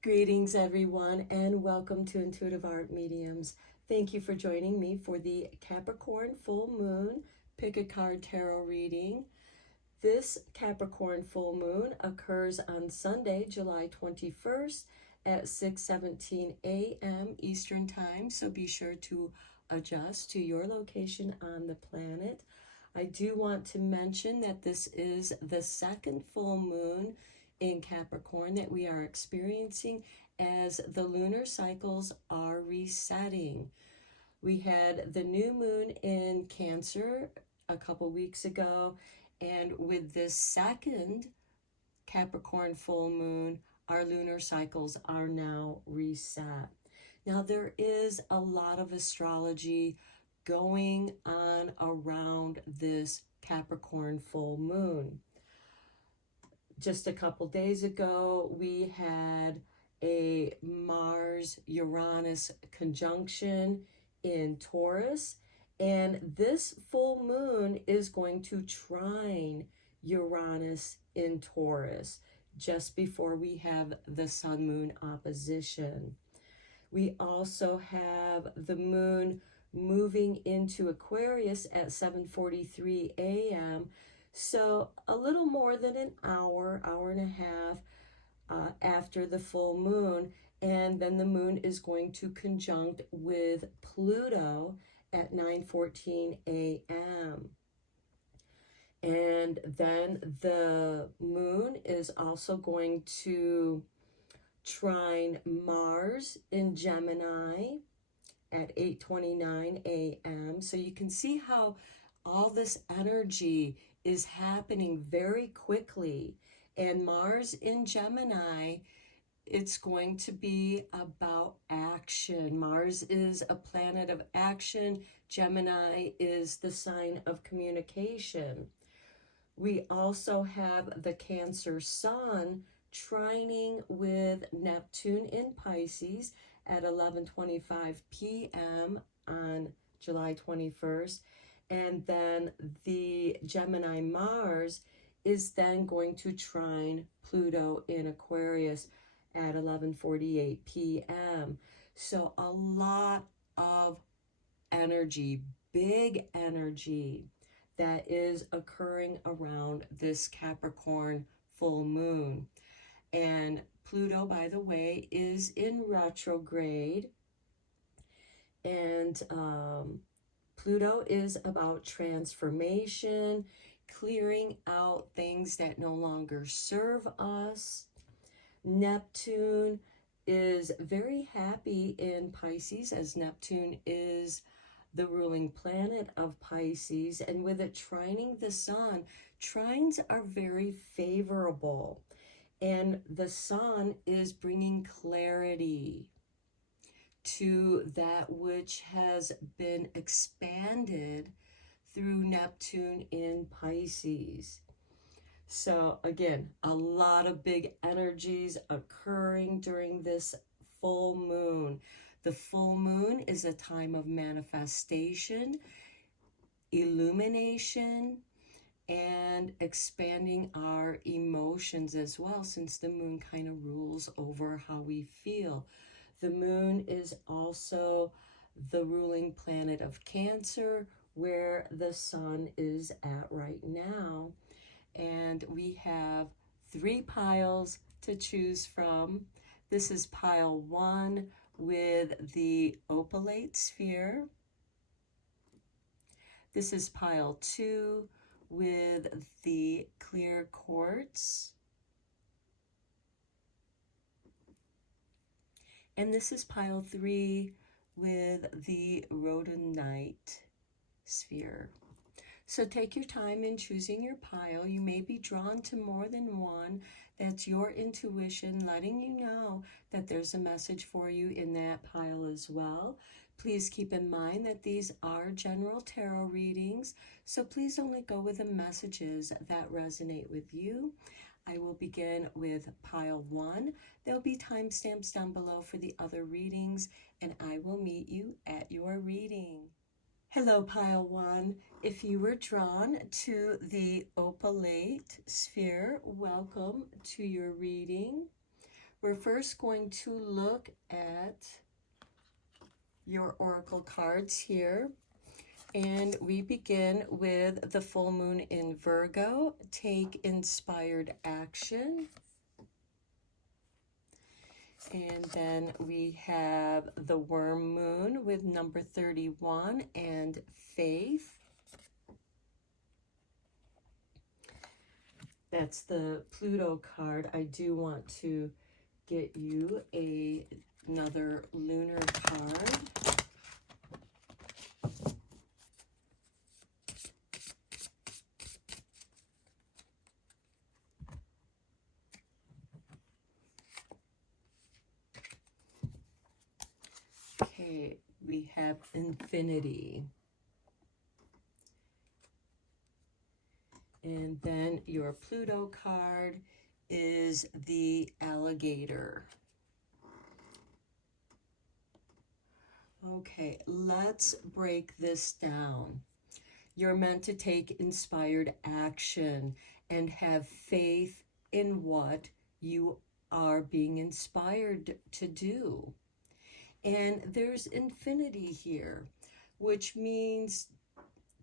Greetings, everyone, and welcome to Intuitive Art Mediums. Thank you for joining me for the Capricorn full moon pick a card tarot reading. This Capricorn full moon occurs on Sunday, July 21st at 6:17 a.m. Eastern Time, so be sure to adjust to your location on the planet. I do want to mention that this is the second full moon in Capricorn that we are experiencing as the lunar cycles are resetting. We had the new moon in Cancer a couple weeks ago, and with this second Capricorn full moon, our lunar cycles are now reset. Now, there is a lot of astrology going on around this Capricorn full moon. Just a couple days ago, we had a Mars-Uranus conjunction in Taurus, and this full moon is going to trine Uranus in Taurus just before we have the Sun-Moon opposition. We also have the moon moving into Aquarius at 7:43 a.m., so a little more than an hour and a half after the full moon, and then the moon is going to conjunct with Pluto at 9:14 a.m. And then the moon is also going to trine Mars in Gemini at 8:29 a.m. So you can see how all this energy is happening very quickly. And Mars in Gemini, it's going to be about action. Mars is a planet of action. Gemini is the sign of communication. We also have the Cancer Sun trining with Neptune in Pisces at 11:25 p.m. on July 21st. And then the Gemini Mars is then going to trine Pluto in Aquarius at 11:48 p.m. So a lot of energy, big energy that is occurring around this Capricorn full moon. And Pluto, by the way, is in retrograde. And Pluto is about transformation, clearing out things that no longer serve us. Neptune is very happy in Pisces, as Neptune is the ruling planet of Pisces, and with it trining the sun, trines are very favorable, and the sun is bringing clarity to that which has been expanded through Neptune in Pisces. So again, a lot of big energies occurring during this full moon. The full moon is a time of manifestation, illumination, and expanding our emotions as well, since the moon kind of rules over how we feel. The moon is also the ruling planet of Cancer, where the sun is at right now. And we have 3 piles to choose from. This is pile 1 with the opalite sphere. This is pile 2 with the clear quartz. And this is pile 3 with the rhodonite sphere. So take your time in choosing your pile. You may be drawn to more than one. That's your intuition letting you know that there's a message for you in that pile as well. Please keep in mind that these are general tarot readings, so please only go with the messages that resonate with you. I will begin with pile 1. There'll be timestamps down below for the other readings, and I will meet you at your reading. Hello, pile 1. If you were drawn to the opalite sphere, welcome to your reading. We're first going to look at your oracle cards here. And we begin with the full moon in Virgo. Take inspired action. And then we have the worm moon with number 31 and faith. That's the Pluto card. I do want to get you another lunar card. Okay, we have infinity. And then your Pluto card is the alligator. Okay, let's break this down. You're meant to take inspired action and have faith in what you are being inspired to do. And there's infinity here, which means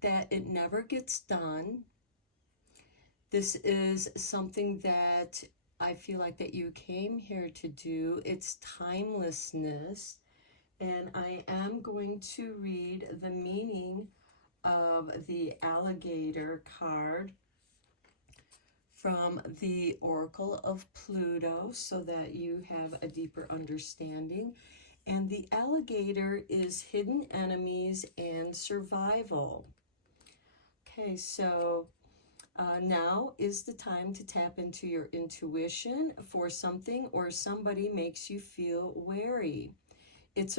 that it never gets done. This is something that I feel like that you came here to do. It's timelessness. And I am going to read the meaning of the alligator card from the Oracle of Pluto so that you have a deeper understanding. And the alligator is hidden enemies and survival. Okay, so now is the time to tap into your intuition for something or somebody makes you feel wary. It's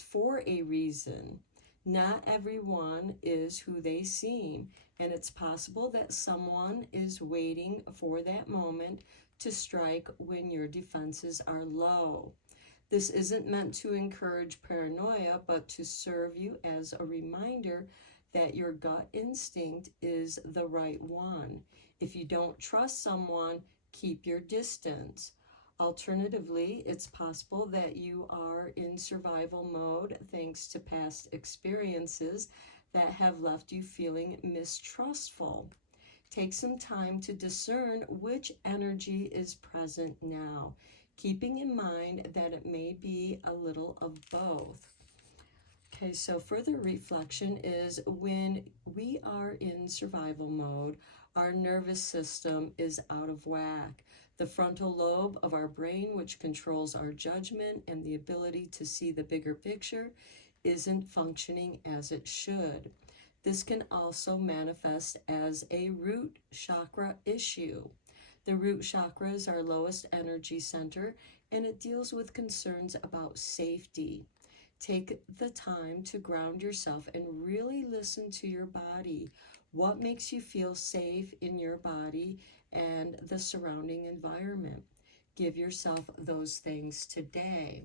for a reason. Not everyone is who they seem, and it's possible that someone is waiting for that moment to strike when your defenses are low. This isn't meant to encourage paranoia, but to serve you as a reminder that your gut instinct is the right one. If you don't trust someone, keep your distance. Alternatively, it's possible that you are in survival mode thanks to past experiences that have left you feeling mistrustful. Take some time to discern which energy is present now, keeping in mind that it may be a little of both. Okay, so further reflection is when we are in survival mode, our nervous system is out of whack. The frontal lobe of our brain, which controls our judgment and the ability to see the bigger picture, isn't functioning as it should. This can also manifest as a root chakra issue. The root chakra is our lowest energy center, and it deals with concerns about safety. Take the time to ground yourself and really listen to your body. What makes you feel safe in your body and the surrounding environment? Give yourself those things today.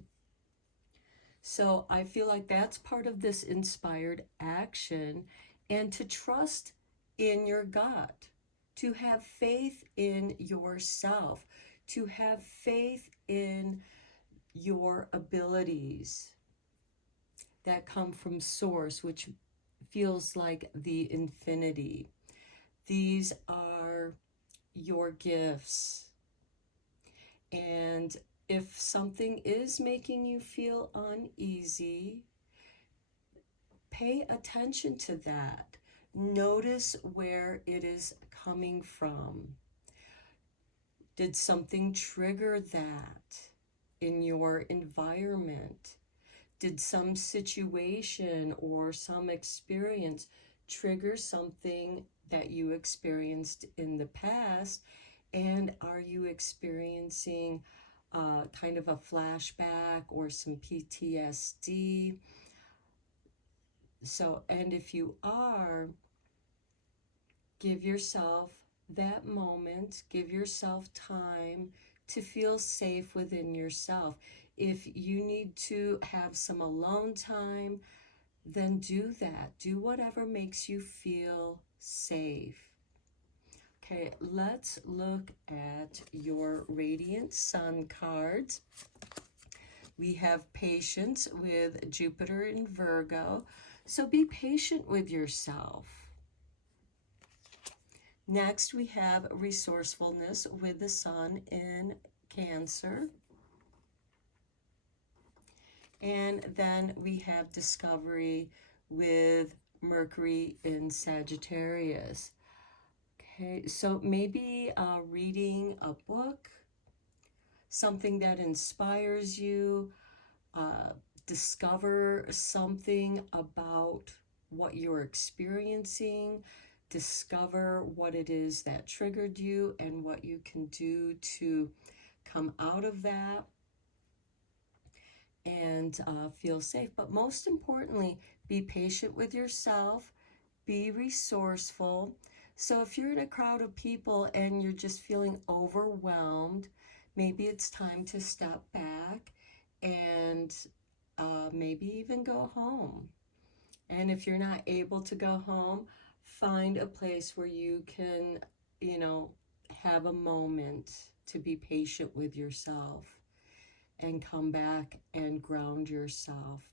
So I feel like that's part of this inspired action, and to trust in your gut, to have faith in yourself, to have faith in your abilities that come from source, which feels like the infinity. These are your gifts. And if something is making you feel uneasy, pay attention to that. Notice where it is coming from. Did something trigger that in your environment? Did some situation or some experience trigger something that you experienced in the past? And are you experiencing kind of a flashback or some PTSD? So, and if you are, give yourself that moment, give yourself time to feel safe within yourself. If you need to have some alone time, then do that. Do whatever makes you feel safe. Okay, let's look at your Radiant Sun cards. We have patience with Jupiter in Virgo. So be patient with yourself. Next, we have resourcefulness with the Sun in Cancer. And then we have discovery with Mercury in Sagittarius. Okay, so maybe reading a book, something that inspires you, discover something about what you're experiencing, discover what it is that triggered you and what you can do to come out of that and feel safe. But most importantly, be patient with yourself, be resourceful. So if you're in a crowd of people and you're just feeling overwhelmed, maybe it's time to step back and maybe even go home. And if you're not able to go home, find a place where you can, have a moment to be patient with yourself and come back and ground yourself.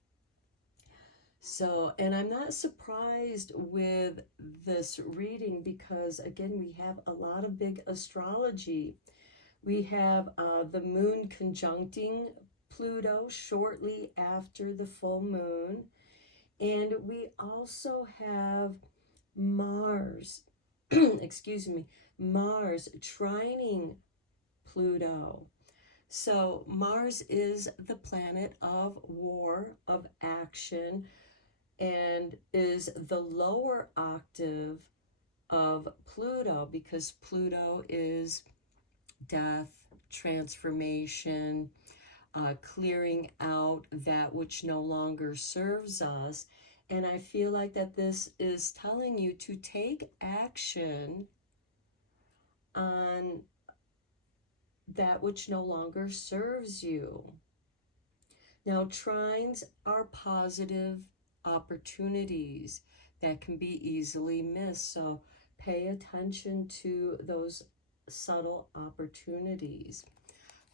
So, and I'm not surprised with this reading because, again, we have a lot of big astrology. We have the moon conjuncting Pluto shortly after the full moon. And we also have Mars, excuse me, Mars trining Pluto. So Mars is the planet of war, of action, and is the lower octave of Pluto because Pluto is death, transformation, clearing out that which no longer serves us. And I feel like that this is telling you to take action on that which no longer serves you. Now, trines are positive opportunities that can be easily missed. So pay attention to those subtle opportunities.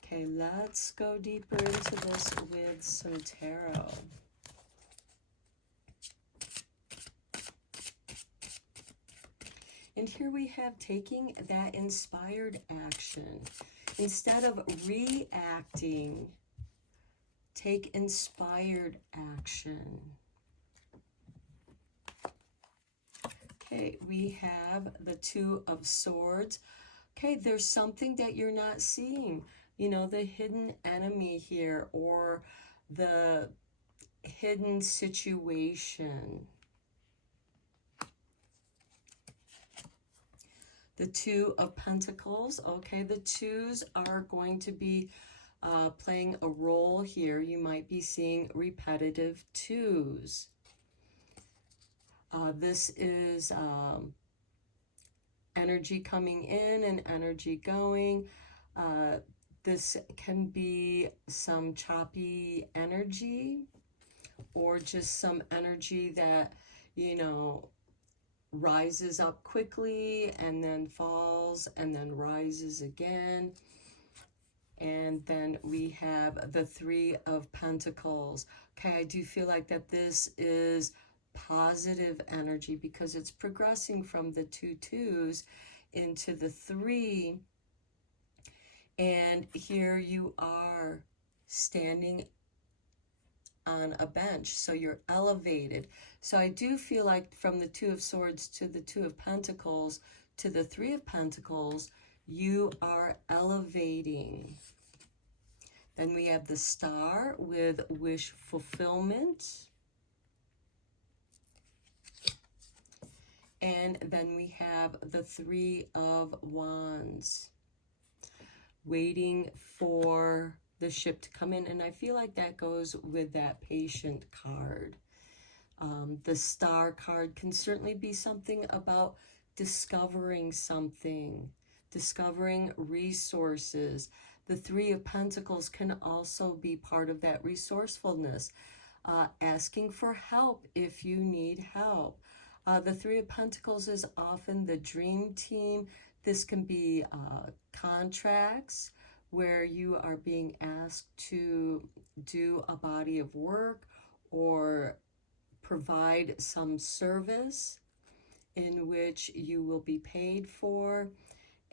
Okay, let's go deeper into this with some tarot. And here we have taking that inspired action. Instead of reacting, take inspired action. Okay, we have the Two of Swords. Okay, there's something that you're not seeing. The hidden enemy here or the hidden situation. The Two of Pentacles. Okay, the twos are going to be playing a role here. You might be seeing repetitive twos. This is energy coming in and energy going. This can be some choppy energy or just some energy that, rises up quickly and then falls and then rises again. And then we have the Three of Pentacles. Okay, I do feel like that this is positive energy because it's progressing from the two twos into the three. And here you are standing on a bench, so you're elevated. So I do feel like from the Two of Swords to the Two of Pentacles to the Three of Pentacles, you are elevating. Then we have the Star with wish fulfillment. And then we have the Three of Wands, waiting for the ship to come in. And I feel like that goes with that patient card. The Star card can certainly be something about discovering something, discovering resources. The Three of Pentacles can also be part of that resourcefulness, asking for help if you need help. The Three of Pentacles is often the dream team, This can be contracts where you are being asked to do a body of work or provide some service in which you will be paid for.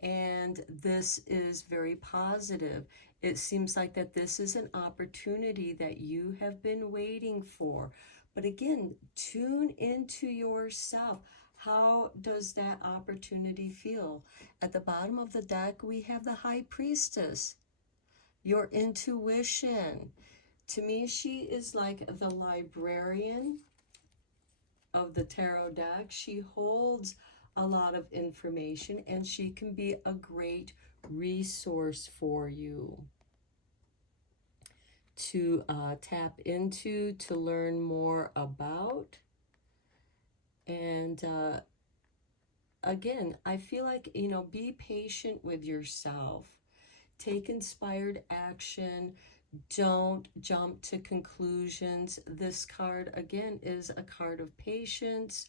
And this is very positive. It seems like that this is an opportunity that you have been waiting for. But again, tune into yourself. How does that opportunity feel? At the bottom of the deck, we have the High Priestess, your intuition. To me, she is like the librarian of the tarot deck. She holds a lot of information and she can be a great resource for you to tap into, to learn more about. And again, I feel like, you know, be patient with yourself. Take inspired action. Don't jump to conclusions. This card, again, is a card of patience.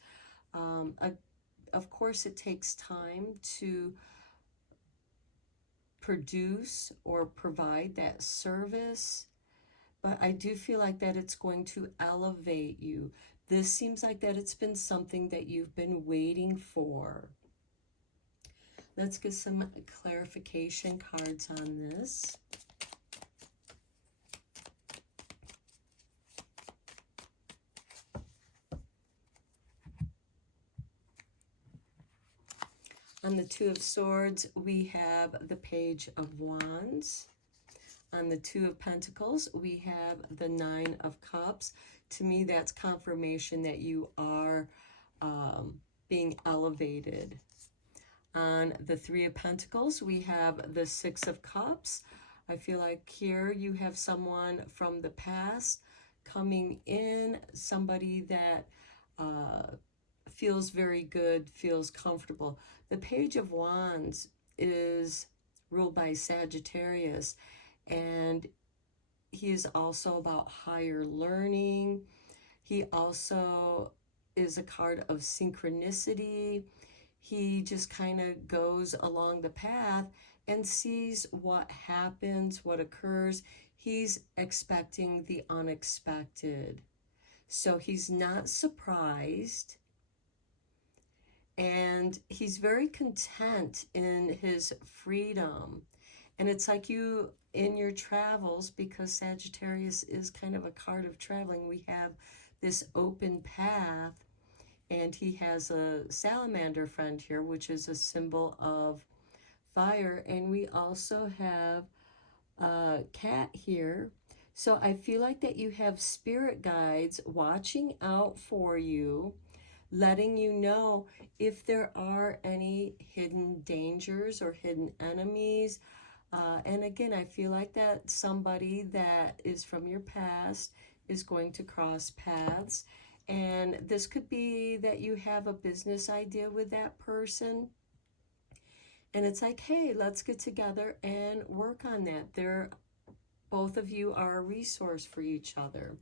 Of course, it takes time to produce or provide that service, but I do feel like that it's going to elevate you. This seems like that it's been something that you've been waiting for. Let's get some clarification cards on this. On the Two of Swords, we have the Page of Wands. On the Two of Pentacles, we have the Nine of Cups. To me, that's confirmation that you are being elevated. On the Three of Pentacles, we have the Six of Cups. I feel like here you have someone from the past coming in, somebody that feels very good, feels comfortable. The Page of Wands is ruled by Sagittarius, and he is also about higher learning. He also is a card of synchronicity. He just kind of goes along the path and sees what happens, what occurs. He's expecting the unexpected. So he's not surprised. And he's very content in his freedom. And it's like you, in your travels, because Sagittarius is kind of a card of traveling, we have this open path, and he has a salamander friend here, which is a symbol of fire. And we also have a cat here. So I feel like that you have spirit guides watching out for you, letting you know if there are any hidden dangers or hidden enemies. And again, I feel like that somebody that is from your past is going to cross paths. And this could be that you have a business idea with that person. And it's like, hey, let's get together and work on that. Both of you are a resource for each other.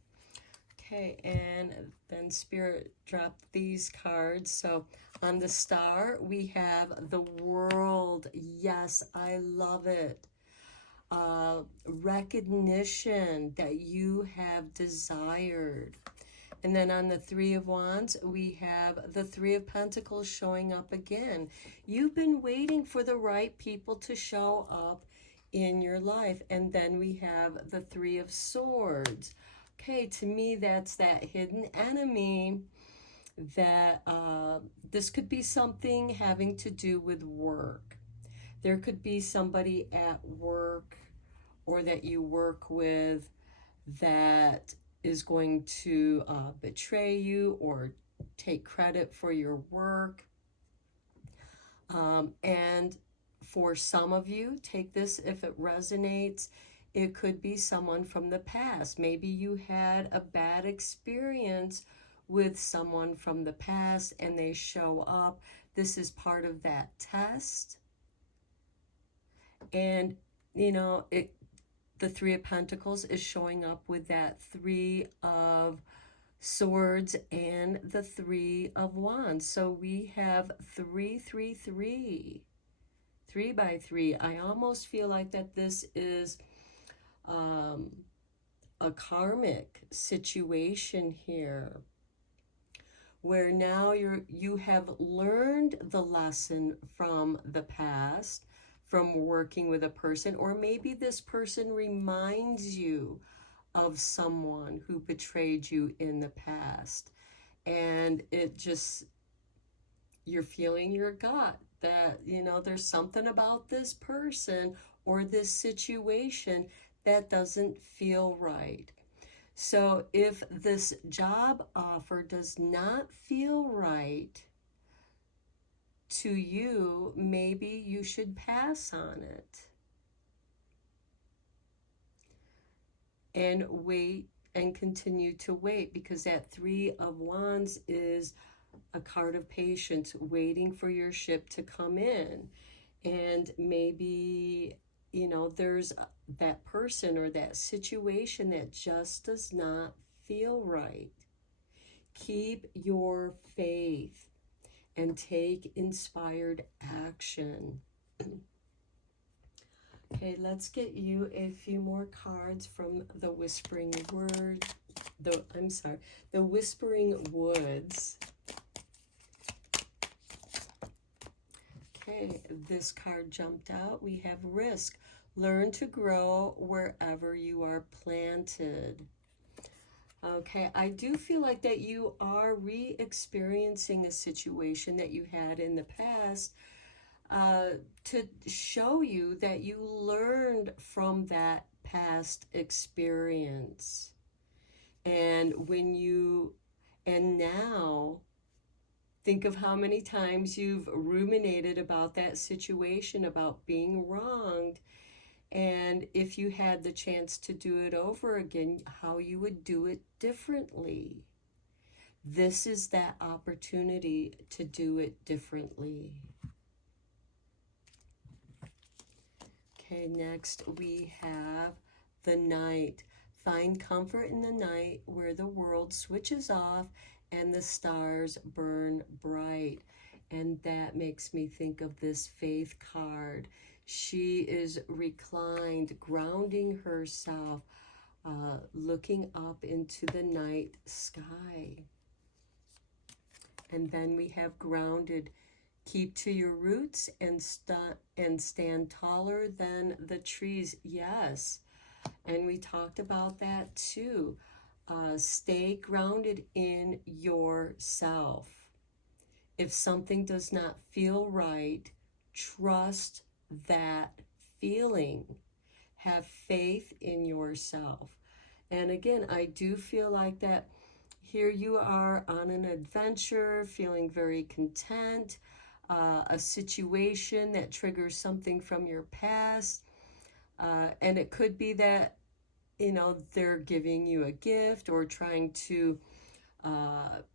Okay, and then Spirit dropped these cards. So on the Star, we have the World. Yes, I love it. Recognition that you have desired. And then on the Three of Wands, we have the Three of Pentacles showing up again. You've been waiting for the right people to show up in your life. And then we have the Three of Swords. Okay, to me, that's that hidden enemy. That this could be something having to do with work. There could be somebody at work or that you work with that is going to betray you or take credit for your work. And for some of you, take this if it resonates. It could be someone from the past. Maybe you had a bad experience with someone from the past and they show up. This is part of that test. And, you know, the Three of Pentacles is showing up with that Three of Swords and the Three of Wands. So we have 3, 3, 3. 3 by 3, I almost feel like that this is a karmic situation here, where now you have learned the lesson from the past, from working with a person, or maybe this person reminds you of someone who betrayed you in the past, and it just, you're feeling your gut that, you know, there's something about this person or this situation that doesn't feel right. So if this job offer does not feel right to you, maybe you should pass on it and wait and continue to wait, because that 3 of Wands is a card of patience, waiting for your ship to come in. And maybe, you know, there's that person or that situation that just does not feel right. Keep your faith and take inspired action. Okay, let's get you a few more cards from the Whispering Word, the Whispering Woods. Okay, this card jumped out. We have risk. Learn to grow wherever you are planted. Okay, I do feel like that you are re-experiencing a situation that you had in the past, to show you that you learned from that past experience. And now think of how many times you've ruminated about that situation, about being wronged. And if you had the chance to do it over again, how you would do it differently. This is that opportunity to do it differently. Okay, next we have the night. Find comfort in the night where the world switches off and the stars burn bright. And that makes me think of this Faith card. She is reclined, grounding herself, looking up into the night sky. And then we have grounded. Keep to your roots and stand taller than the trees. Yes, and we talked about that too. Stay grounded in yourself. If something does not feel right, trust that feeling. Have faith in yourself. And again, I do feel like that here you are on an adventure, feeling very content. A situation that triggers something from your past. And it could be that, you know, they're giving you a gift or trying to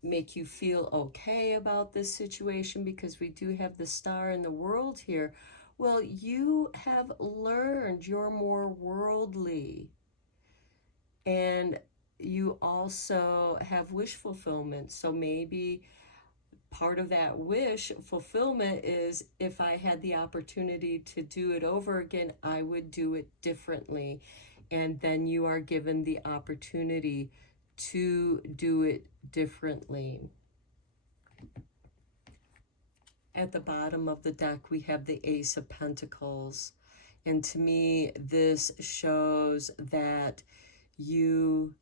make you feel okay about this situation, because we do have the Star in the World here. Well, you have learned, you're more worldly. And you also have wish fulfillment. So maybe part of that wish fulfillment is, if I had the opportunity to do it over again, I would do it differently. And then you are given the opportunity to do it differently. At the bottom of the deck, we have the Ace of Pentacles. And to me, this shows that you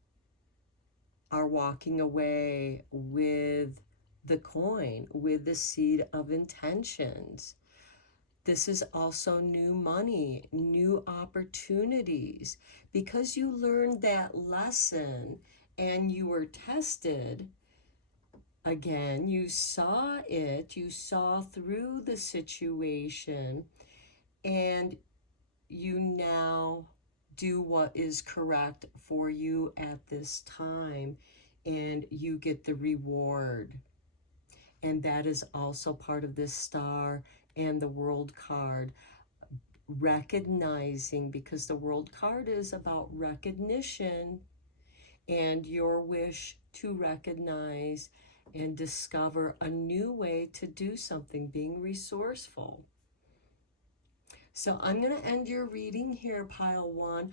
are walking away with the coin, with the seed of intentions. This is also new money, new opportunities, because you learned that lesson and you were tested. Again, you saw it, you saw through the situation, and you now do what is correct for you at this time, and you get the reward. And that is also part of this Star and the World card. Recognizing, because the World card is about recognition and your wish to recognize and discover a new way to do something, being resourceful. So I'm going to end your reading here, pile one.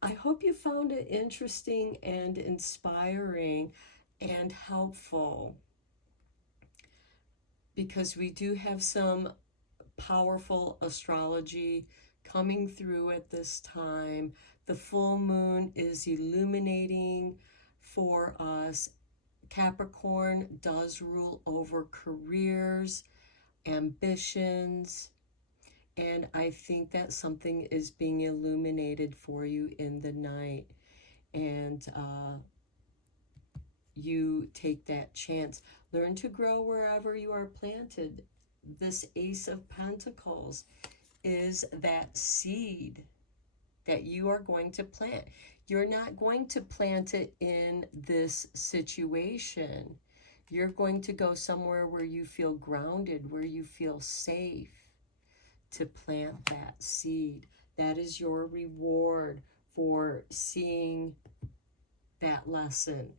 I hope you found it interesting and inspiring and helpful, because we do have some powerful astrology coming through at this time. The full moon is illuminating for us. Capricorn does rule over careers, ambitions, and I think that something is being illuminated for you in the night, and you take that chance. Learn to grow wherever you are planted. This Ace of Pentacles is that seed that you are going to plant. You're not going to plant it in this situation. You're going to go somewhere where you feel grounded, where you feel safe to plant that seed. That is your reward for seeing that lesson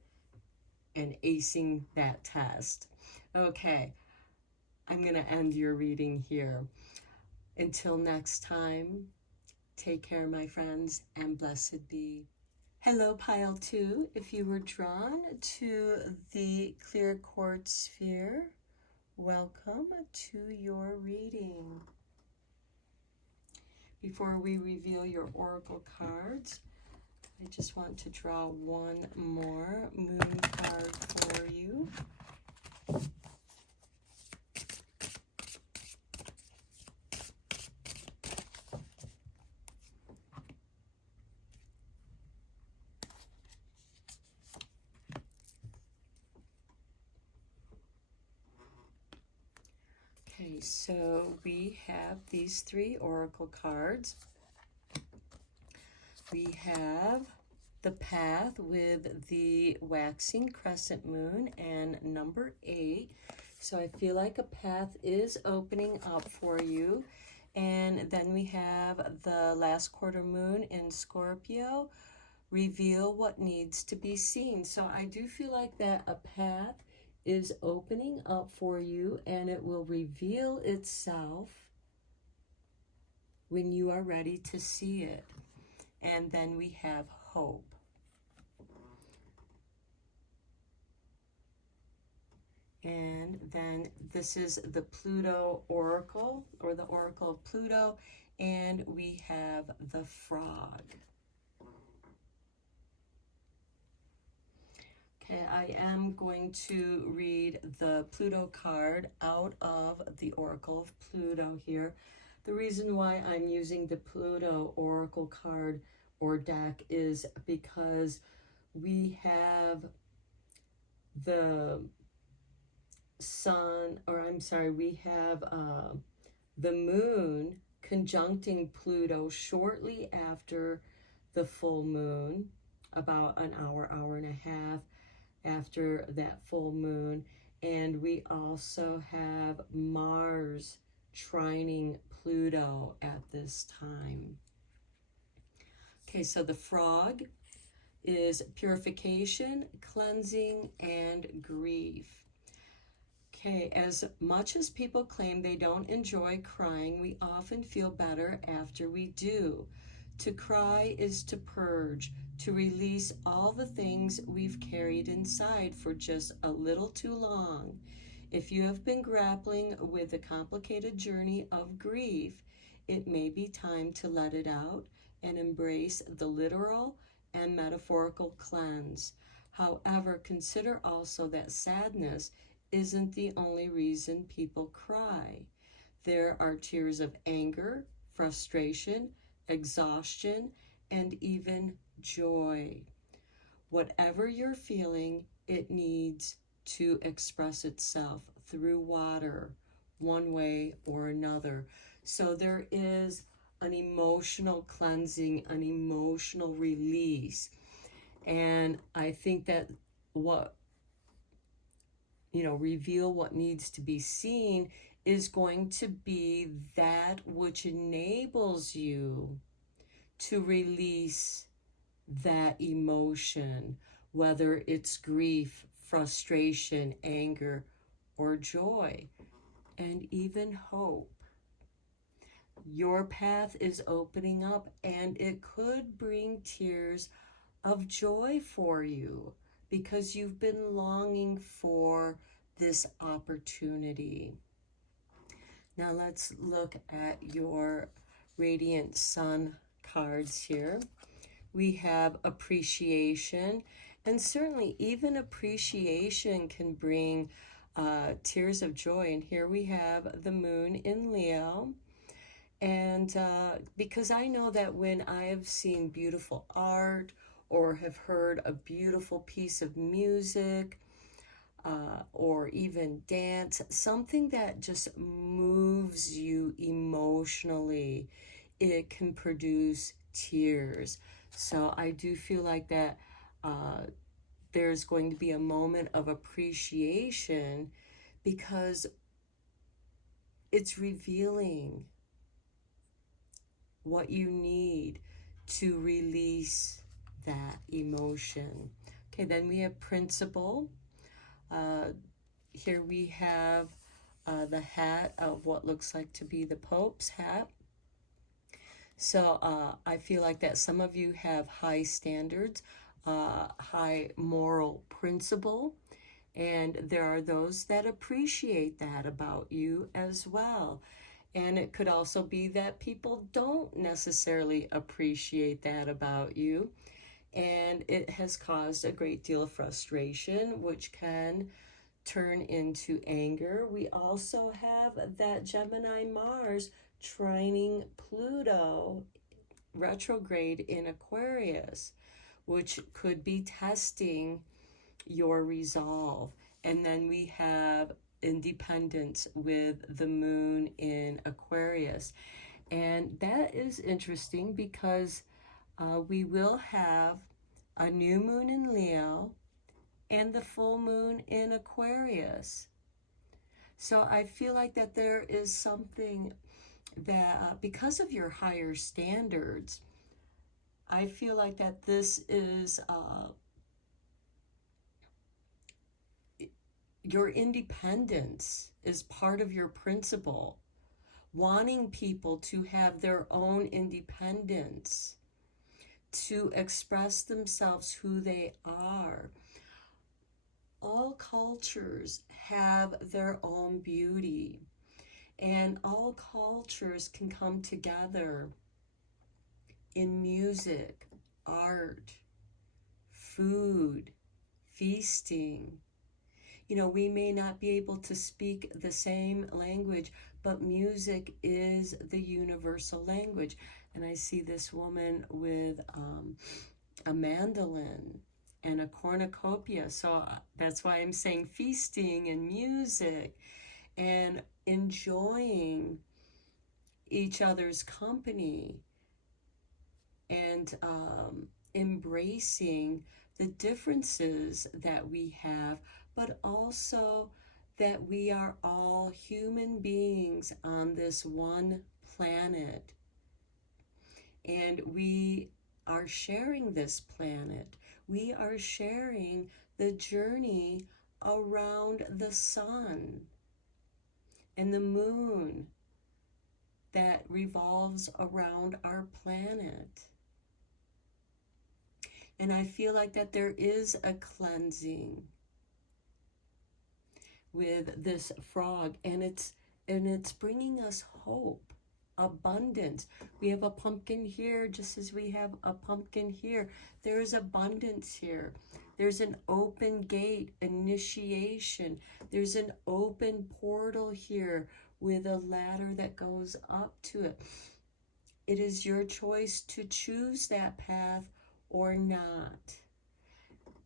and acing that test. Okay, I'm going to end your reading here. Until next time, take care, my friends, and blessed be. Hello, pile two. If you were drawn to the clear quartz sphere, welcome to your reading. Before we reveal your oracle cards, I just want to draw one more moon card for you. Okay, so we have these three oracle cards. We have the path with the waxing crescent moon and number 8. So I feel like a path is opening up for you. And then we have the last quarter moon in Scorpio. Reveal what needs to be seen. So I do feel like that a path is opening up for you, and it will reveal itself when you are ready to see it. And then we have hope. And then this is the Pluto Oracle, or the Oracle of Pluto, and we have the Frog. Okay, I am going to read the Pluto card out of the Oracle of Pluto here. The reason why I'm using the Pluto Oracle card or deck is because we have the sun, or I'm sorry, we have the moon conjuncting Pluto shortly after the full moon, about an hour, hour and a half after that full moon. And we also have Mars trining Pluto at this time. Okay, so the Frog is purification, cleansing, and grief. Okay, as much as people claim they don't enjoy crying, we often feel better after we do. To cry is to purge, to release all the things we've carried inside for just a little too long. If you have been grappling with the complicated journey of grief, it may be time to let it out and embrace the literal and metaphorical cleanse. However, consider also that sadness isn't the only reason people cry. There are tears of anger, frustration, exhaustion, and even joy. Whatever you're feeling, it needs to express itself through water, one way or another. So there is an emotional cleansing, an emotional release. And I think that reveal what needs to be seen is going to be that which enables you to release that emotion, whether it's grief, frustration, anger, or joy, and even hope. Your path is opening up, and it could bring tears of joy for you because you've been longing for this opportunity. Now let's look at your Radiant Sun cards here. We have appreciation, and certainly even appreciation can bring tears of joy. And here we have the moon in Leo. And because I know that when I have seen beautiful art or have heard a beautiful piece of music or even dance, something that just moves you emotionally, it can produce tears. So I do feel like that there's going to be a moment of appreciation because it's revealing what you need to release that emotion. Okay, then we have principle. Here we have the hat of what looks like to be the Pope's hat. So I feel like that some of you have high standards, high moral principle, and there are those that appreciate that about you as well. And it could also be that people don't necessarily appreciate that about you. And it has caused a great deal of frustration, which can turn into anger. We also have that Gemini Mars trining Pluto retrograde in Aquarius, which could be testing your resolve. And then we have independence with the moon in Aquarius. And that is interesting because we will have a new moon in Leo and the full moon in Aquarius. So I feel like that there is something that because of your higher standards, I feel like that this is your independence is part of your principle, wanting people to have their own independence, to express themselves who they are. All cultures have their own beauty, and all cultures can come together in music, art, food, feasting. You know, we may not be able to speak the same language, but music is the universal language. And I see this woman with a mandolin and a cornucopia. So that's why I'm saying feasting and music and enjoying each other's company and embracing the differences that we have, but also that we are all human beings on this one planet. And we are sharing this planet. We are sharing the journey around the sun and the moon that revolves around our planet. And I feel like that there is a cleansing with this frog, and it's bringing us hope, abundance. We have a pumpkin here just as we have a pumpkin here. There is abundance here. There's an open gate, initiation. There's an open portal here with a ladder that goes up to it. It is your choice to choose that path or not.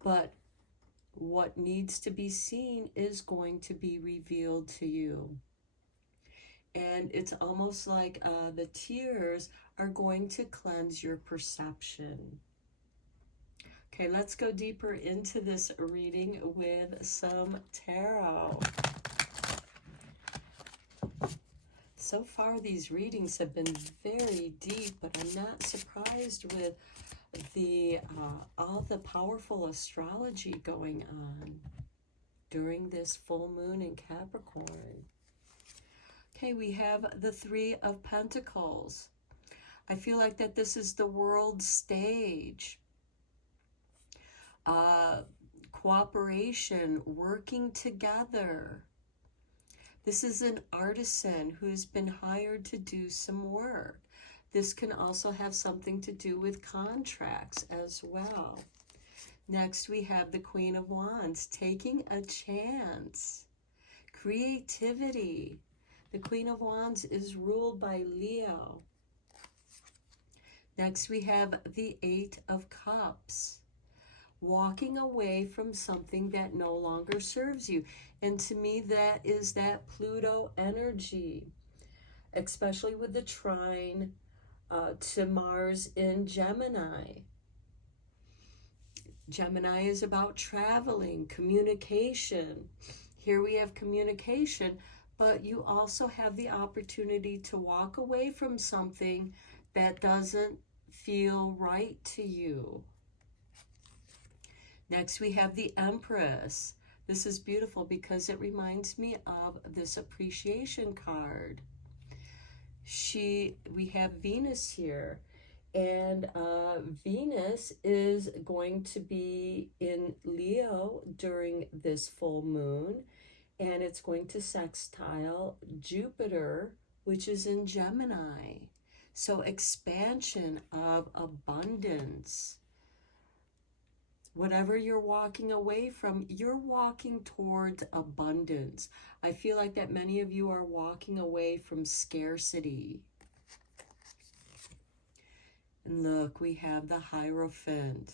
But what needs to be seen is going to be revealed to you. And it's almost like the tears are going to cleanse your perception. Okay, let's go deeper into this reading with some tarot. So far, these readings have been very deep, but I'm not surprised with the all the powerful astrology going on during this full moon in Capricorn. Okay, we have the Three of Pentacles. I feel like that this is the world stage. Cooperation, working together. This is an artisan who's been hired to do some work. This can also have something to do with contracts as well. Next, we have the Queen of Wands, taking a chance. Creativity. The Queen of Wands is ruled by Leo. Next, we have the Eight of Cups. Walking away from something that no longer serves you. And to me, that is that Pluto energy, especially with the trine to Mars in Gemini. Gemini is about traveling, communication. Here we have communication, but you also have the opportunity to walk away from something that doesn't feel right to you. Next, we have the Empress. This is beautiful because it reminds me of this appreciation card. We have Venus here, and Venus is going to be in Leo during this full moon, and it's going to sextile Jupiter, which is in Gemini. So expansion of abundance. Whatever you're walking away from, you're walking towards abundance. I feel like that many of you are walking away from scarcity. And look, we have the Hierophant,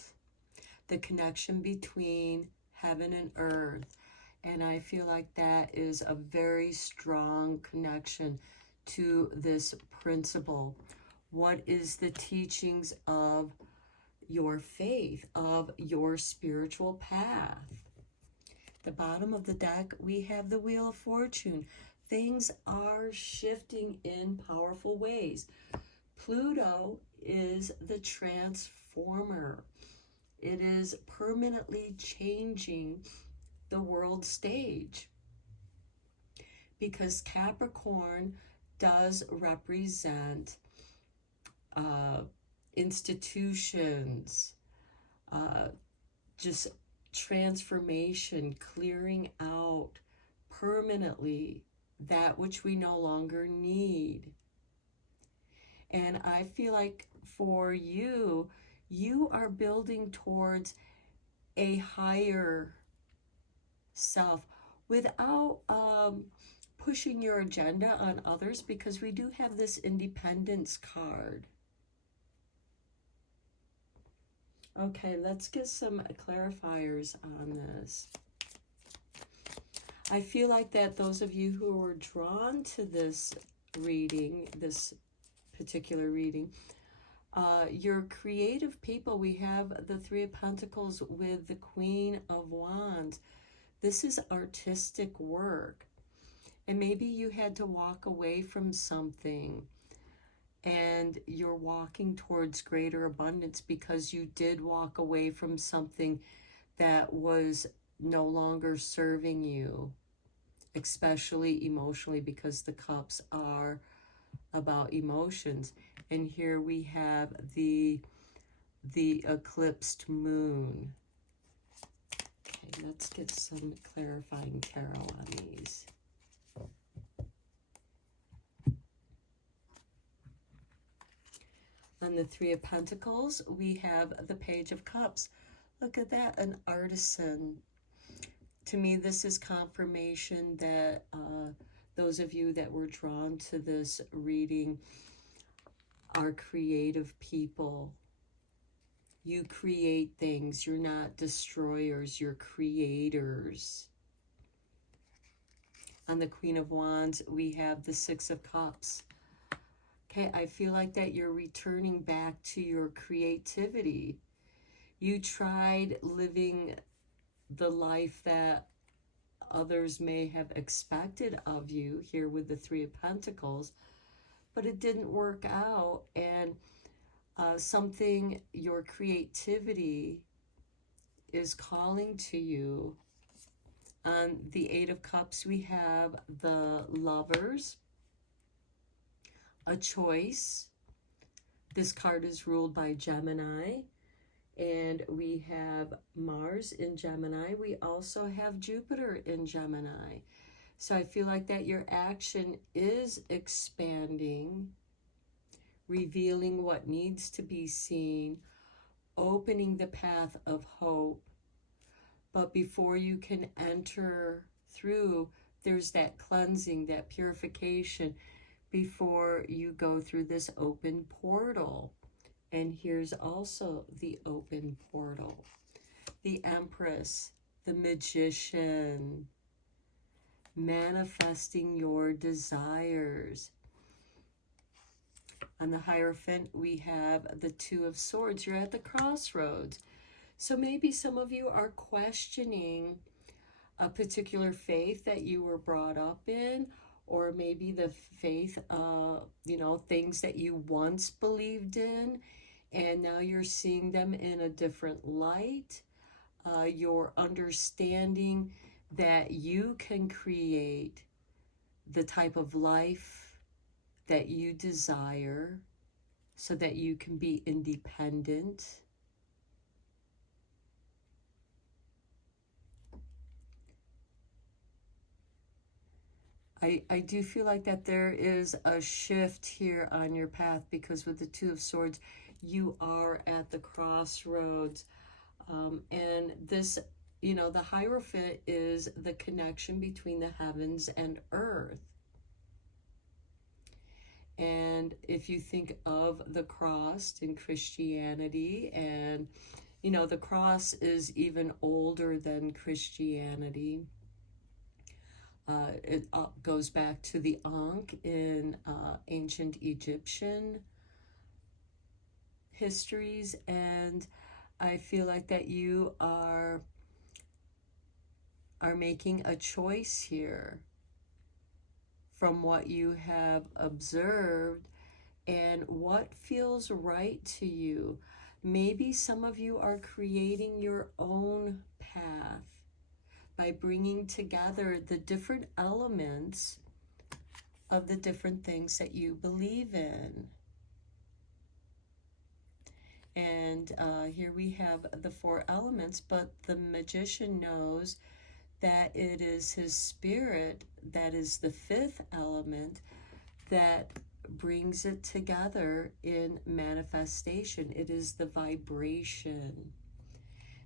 the connection between heaven and earth. And I feel like that is a very strong connection to this principle. What is the teachings of your faith, of your spiritual path? The bottom of the deck, we have the Wheel of Fortune. Things are shifting in powerful ways. Pluto is the transformer. It is permanently changing the world stage, because Capricorn does represent institutions, just transformation, clearing out permanently that which we no longer need. And I feel like for you, you are building towards a higher self without pushing your agenda on others, because we do have this Independence card. Okay, let's get some clarifiers on this. I feel like that those of you who were drawn to this reading, this particular reading, you're creative people. We have the Three of Pentacles with the Queen of Wands. This is artistic work. And maybe you had to walk away from something, and you're walking towards greater abundance because you did walk away from something that was no longer serving you, especially emotionally, because the cups are about emotions. And here we have the eclipsed moon. Okay, let's get some clarifying tarot on these. On the Three of Pentacles, we have the Page of Cups. Look at that, an artisan. To me, this is confirmation that those of you that were drawn to this reading are creative people. You create things. You're not destroyers. You're creators. On the Queen of Wands, we have the Six of Cups. Okay, I feel like that you're returning back to your creativity. You tried living the life that others may have expected of you here with the Three of Pentacles, but it didn't work out. And your creativity is calling to you. On the Eight of Cups, we have the Lovers. a choice. This card is ruled by Gemini, and we have Mars in Gemini. We also have Jupiter in Gemini. So I feel like that your action is expanding, revealing what needs to be seen, opening the path of hope. But before you can enter through, there's that cleansing, that purification, before you go through this open portal. And here's also the open portal. The Empress, the Magician, manifesting your desires. On the Hierophant, we have the Two of Swords. You're at the crossroads. So maybe some of you are questioning a particular faith that you were brought up in, or maybe the faith, things that you once believed in, and now you're seeing them in a different light. You're understanding that you can create the type of life that you desire so that you can be independent. I do feel like that there is a shift here on your path, because with the Two of Swords, you are at the crossroads. And this, the Hierophant is the connection between the heavens and earth. And if you think of the cross in Christianity, and, the cross is even older than Christianity. It goes back to the Ankh in ancient Egyptian histories, and I feel like that you are making a choice here from what you have observed and what feels right to you. Maybe some of you are creating your own path by bringing together the different elements of the different things that you believe in. And here we have the 4 elements, but the Magician knows that it is his spirit that is the 5th element that brings it together in manifestation. It is the vibration.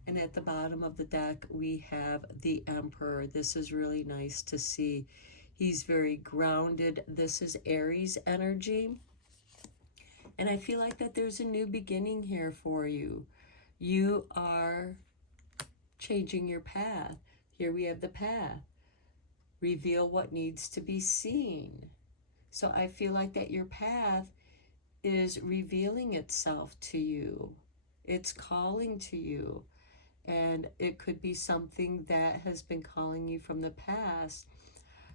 And at the bottom of the deck, we have the Emperor. This is really nice to see. He's very grounded. This is Aries energy. And I feel like that there's a new beginning here for you. You are changing your path. Here we have the path. Reveal what needs to be seen. So I feel like that your path is revealing itself to you. It's calling to you. And it could be something that has been calling you from the past.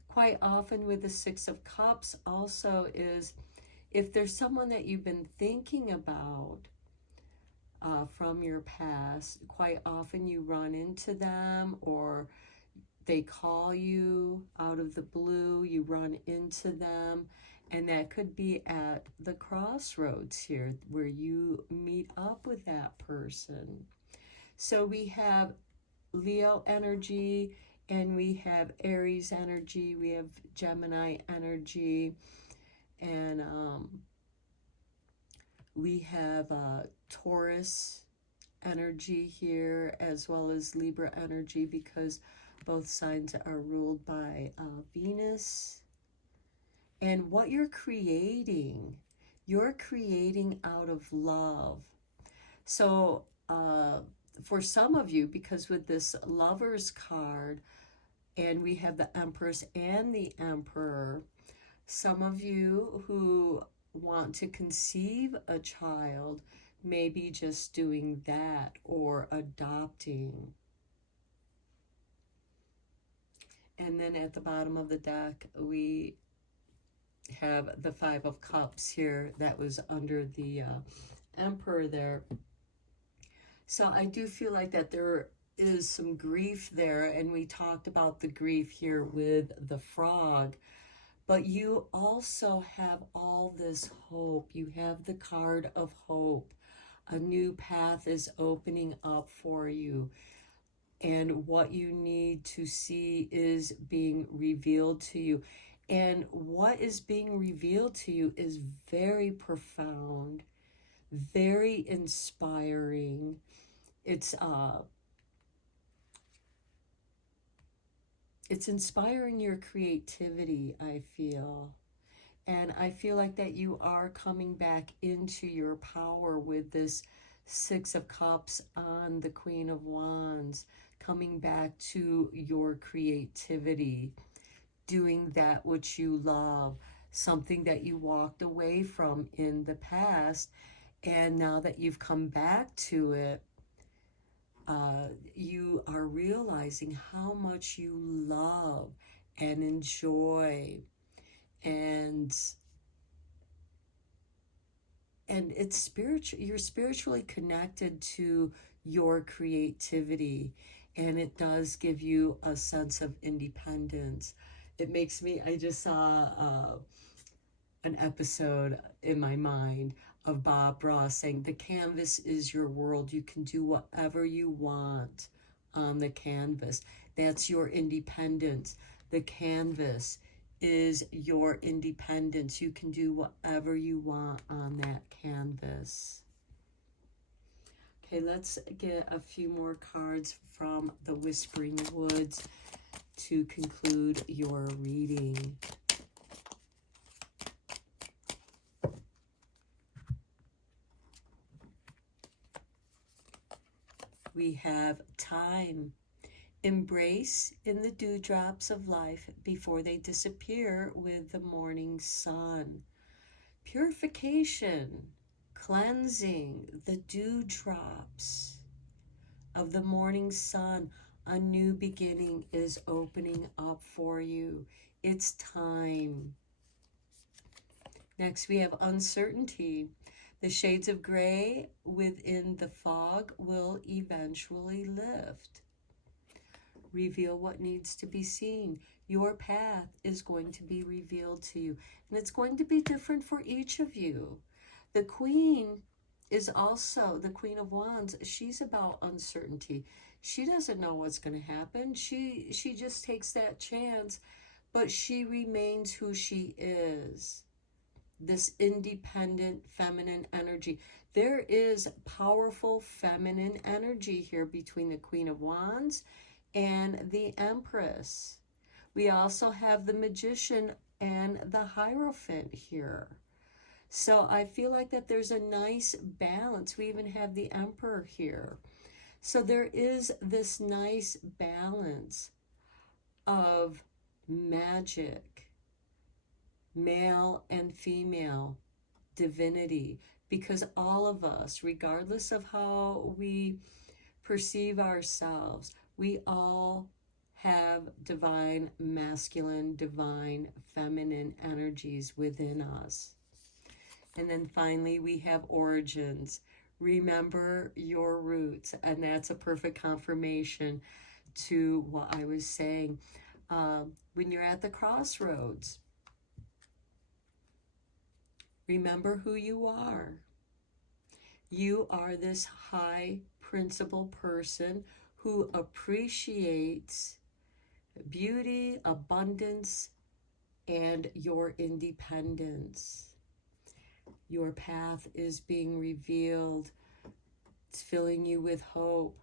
Quite often with the 6 of Cups also is, if there's someone that you've been thinking about from your past, quite often you run into them, or they call you out of the blue, you run into them, and that could be at the crossroads here where you meet up with that person. So we have Leo energy, and we have Aries energy, we have Gemini energy, and we have Taurus energy here, as well as Libra energy, because both signs are ruled by Venus. And what you're creating out of love. So for some of you, because with this Lovers card, and we have the Empress and the Emperor, some of you who want to conceive a child may be just doing that, or adopting. And then at the bottom of the deck, we have the 5 of Cups here that was under the Emperor there. So I do feel like that there is some grief there, and we talked about the grief here with the frog. But you also have all this hope. You have the card of hope. A new path is opening up for you. And what you need to see is being revealed to you. And what is being revealed to you is very profound, very inspiring. It's inspiring your creativity, I feel. And I feel like that you are coming back into your power with this Six of Cups on the Queen of Wands, coming back to your creativity, doing that which you love, something that you walked away from in the past. And now that you've come back to it, you are realizing how much you love and enjoy, and it's spiritual. You're spiritually connected to your creativity, and it does give you a sense of independence. It makes me, I just saw an episode in my mind of Bob Ross saying, the canvas is your world. You can do whatever you want on the canvas. That's your independence. The canvas is your independence. You can do whatever you want on that canvas. Okay, let's get a few more cards from the Whispering Woods to conclude your reading. We have time. Embrace in the dewdrops of life before they disappear with the morning sun. Purification, cleansing, the dewdrops of the morning sun. A new beginning is opening up for you. It's time. Next, we have uncertainty. The shades of gray within the fog will eventually lift. Reveal what needs to be seen. Your path is going to be revealed to you, and it's going to be different for each of you. The Queen is also the Queen of Wands. She's about uncertainty. She doesn't know what's going to happen. She just takes that chance, but she remains who she is. This independent feminine energy. There is powerful feminine energy here between the Queen of Wands and the Empress. We also have the Magician and the Hierophant here. So I feel like that there's a nice balance. We even have the Emperor here. So there is this nice balance of magic, male and female, divinity, because all of us, regardless of how we perceive ourselves, we all have divine masculine, divine feminine energies within us. And then finally, we have origins. Remember your roots, and that's a perfect confirmation to what I was saying. When you're at the crossroads, remember who you are. You are this high principle person who appreciates beauty, abundance, and your independence. Your path is being revealed. It's filling you with hope.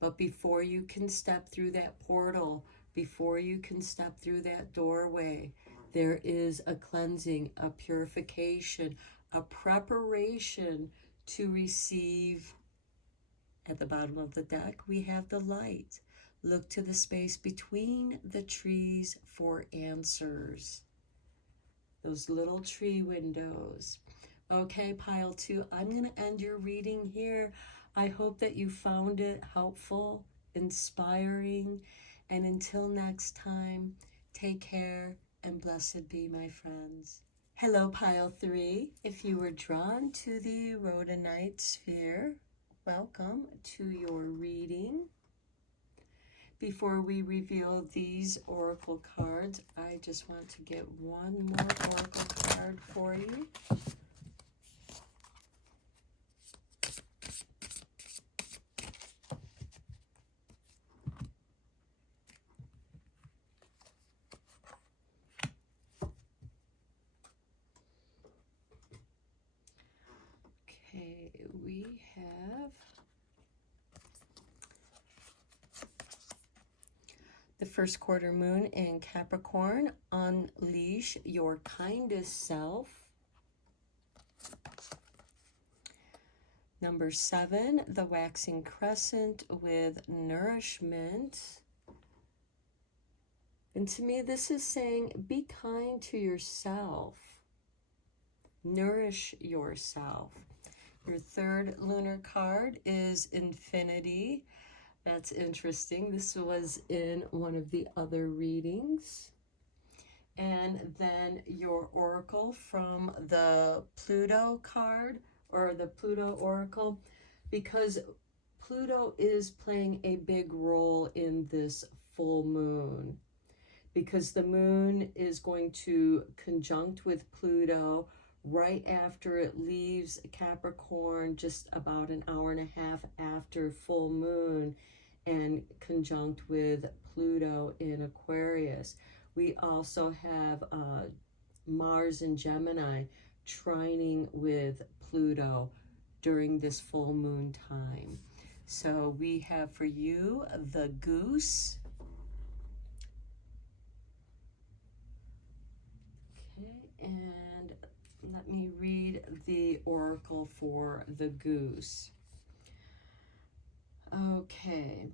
But before you can step through that portal, before you can step through that doorway, there is a cleansing, a purification, a preparation to receive. At the bottom of the deck, we have the light. Look to the space between the trees for answers. Those little tree windows. Okay, pile 2, I'm going to end your reading here. I hope that you found it helpful, inspiring, and until next time, take care and blessed be, my friends. Hello, pile 3. If you were drawn to the rhodonite sphere, welcome to your reading. Before we reveal these oracle cards, I just want to get one more oracle card for you. Okay, we have the first quarter moon in Capricorn. Unleash your kindest self. Number 7, the waxing crescent with nourishment. And to me, this is saying be kind to yourself. Nourish yourself. Your third lunar card is infinity. That's interesting. This was in one of the other readings. And then your oracle from the Pluto card, or the Pluto oracle, because Pluto is playing a big role in this full moon, because the moon is going to conjunct with Pluto right after it leaves Capricorn, just about an hour and a half after full moon, and conjunct with Pluto in Aquarius. We also have Mars in Gemini trining with Pluto during this full moon time. So we have for you the goose. Okay, and let me read the oracle for the goose. Okay.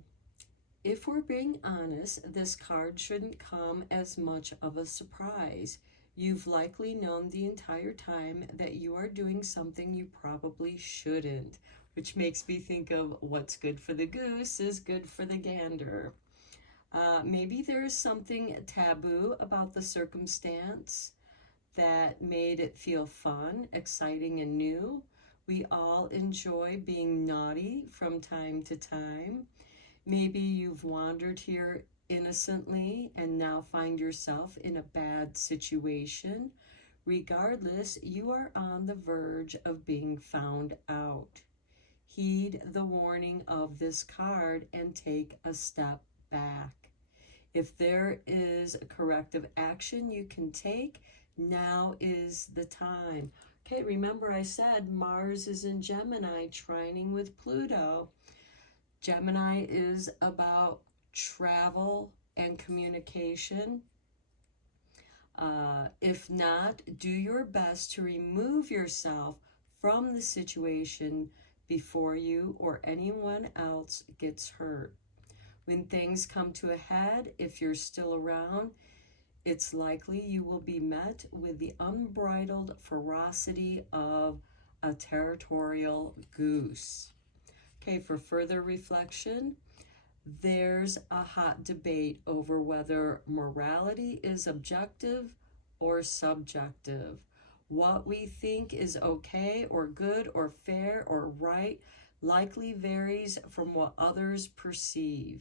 If we're being honest, this card shouldn't come as much of a surprise. You've likely known the entire time that you are doing something you probably shouldn't, which makes me think of what's good for the goose is good for the gander. Maybe there is something taboo about the circumstance that made it feel fun, exciting, and new. We all enjoy being naughty from time to time. Maybe you've wandered here innocently and now find yourself in a bad situation. Regardless, you are on the verge of being found out. Heed the warning of this card and take a step back. If there is a corrective action you can take, now is the time. Okay, remember I said Mars is in Gemini, trining with Pluto. Gemini is about travel and communication. If not, do your best to remove yourself from the situation before you or anyone else gets hurt. When things come to a head, if you're still around, it's likely you will be met with the unbridled ferocity of a territorial goose. Okay, for further reflection, there's a hot debate over whether morality is objective or subjective. What we think is okay or good or fair or right likely varies from what others perceive.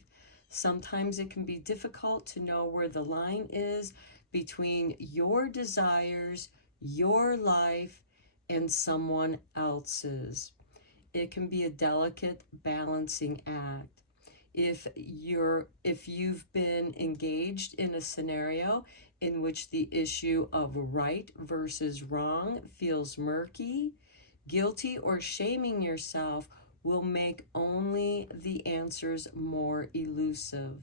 Sometimes it can be difficult to know where the line is between your desires, your life, and someone else's. It can be a delicate balancing act. If you've been engaged in a scenario in which the issue of right versus wrong feels murky, guilty or shaming yourself will make only the answers more elusive.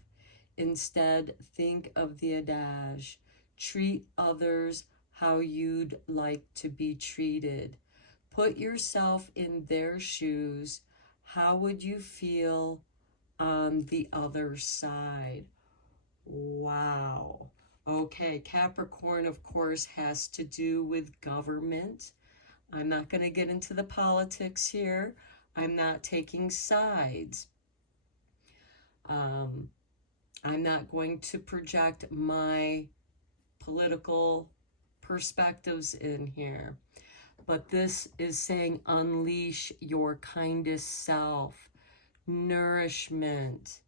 Instead, think of the adage, treat others how you'd like to be treated. Put yourself in their shoes. How would you feel on the other side? Wow. Okay, Capricorn, of course, has to do with government. I'm not going to get into the politics here. I'm not taking sides. I'm not going to project my political perspectives in here. But this is saying unleash your kindest self, nourishment.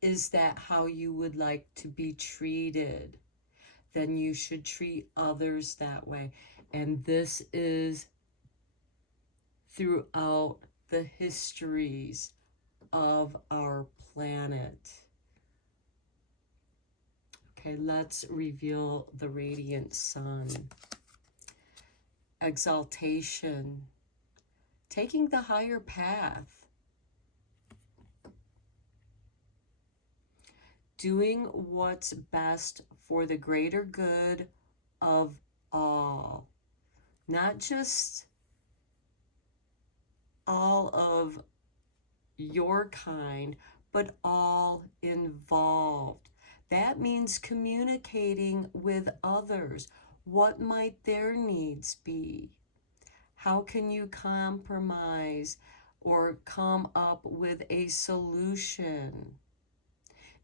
Is that how you would like to be treated? Then you should treat others that way. And this is throughout the histories of our planet. Okay, let's reveal the radiant sun. Exaltation, taking the higher path, doing what's best for the greater good of all, not just all of your kind, but all involved. That means communicating with others. What might their needs be? How can you compromise or come up with a solution?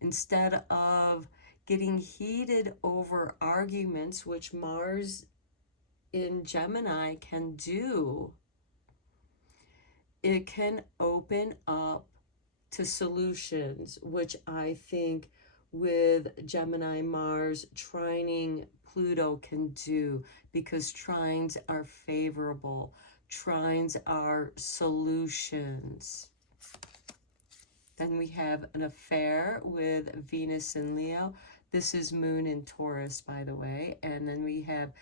Instead of getting heated over arguments, which Mars in Gemini can do, it can open up to solutions, which I think with Gemini Mars trining Pluto can do, because trines are favorable. Trines are solutions. Then we have an affair with Venus in Leo. This is Moon in Taurus, by the way. And then we have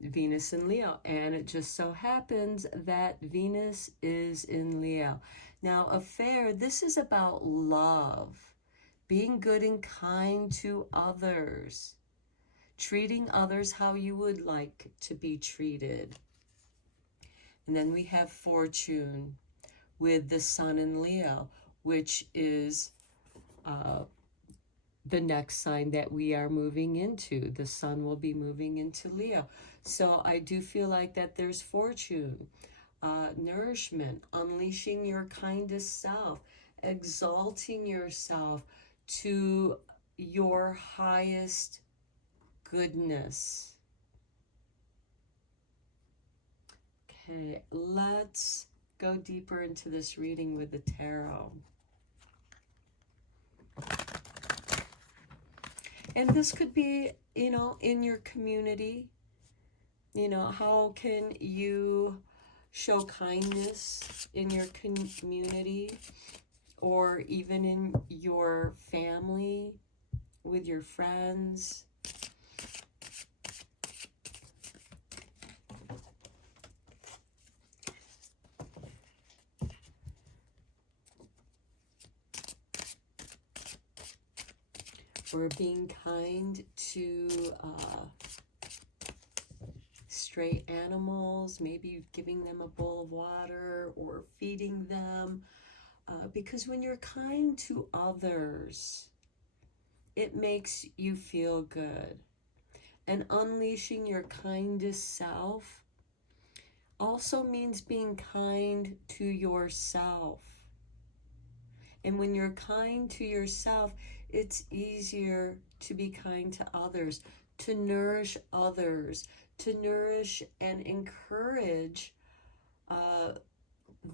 Venus in Leo. And it just so happens that Venus is in Leo. Now, affair, this is about love, being good and kind to others, treating others how you would like to be treated. And then we have fortune with the sun in Leo, which is the next sign that we are moving into. The sun will be moving into Leo. So I do feel like that there's fortune, nourishment, unleashing your kindest self, exalting yourself to your highest goodness. Okay, let's go deeper into this reading with the tarot. And this could be, in your community. How can you show kindness in your community, or even in your family, with your friends? Or being kind to stray animals, maybe giving them a bowl of water or feeding them. Because when you're kind to others, it makes you feel good. And unleashing your kindest self also means being kind to yourself. And when you're kind to yourself, it's easier to be kind to others, to nourish others, to nourish and encourage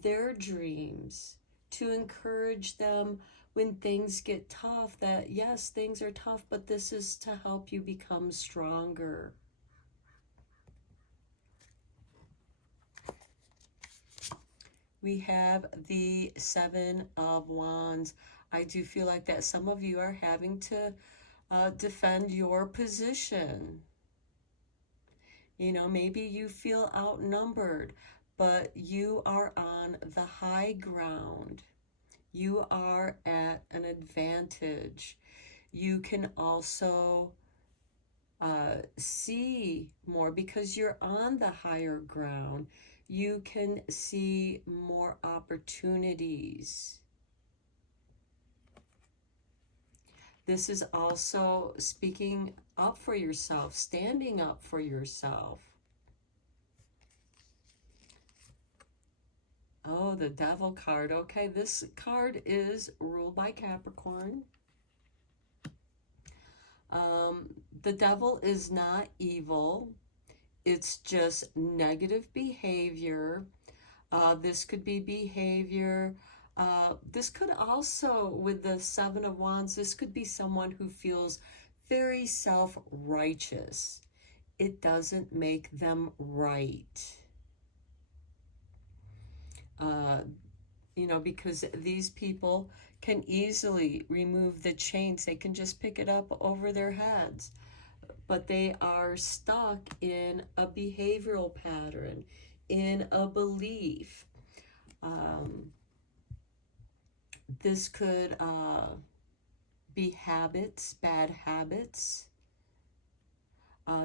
their dreams, to encourage them when things get tough, that yes, things are tough, but this is to help you become stronger. We have the Seven of Wands. I do feel like that some of you are having to defend your position. Maybe you feel outnumbered, but you are on the high ground. You are at an advantage. You can also see more because you're on the higher ground. You can see more opportunities. This is also speaking up for yourself, standing up for yourself. Oh, the Devil card. Okay, this card is ruled by Capricorn. The Devil is not evil. It's just negative behavior. This could be behavior This could also, with the Seven of Wands, this could be someone who feels very self-righteous. It doesn't make them right. You know, because these people can easily remove the chains. They can just pick it up over their heads. But they are stuck in a behavioral pattern, in a belief. This could be habits, bad habits.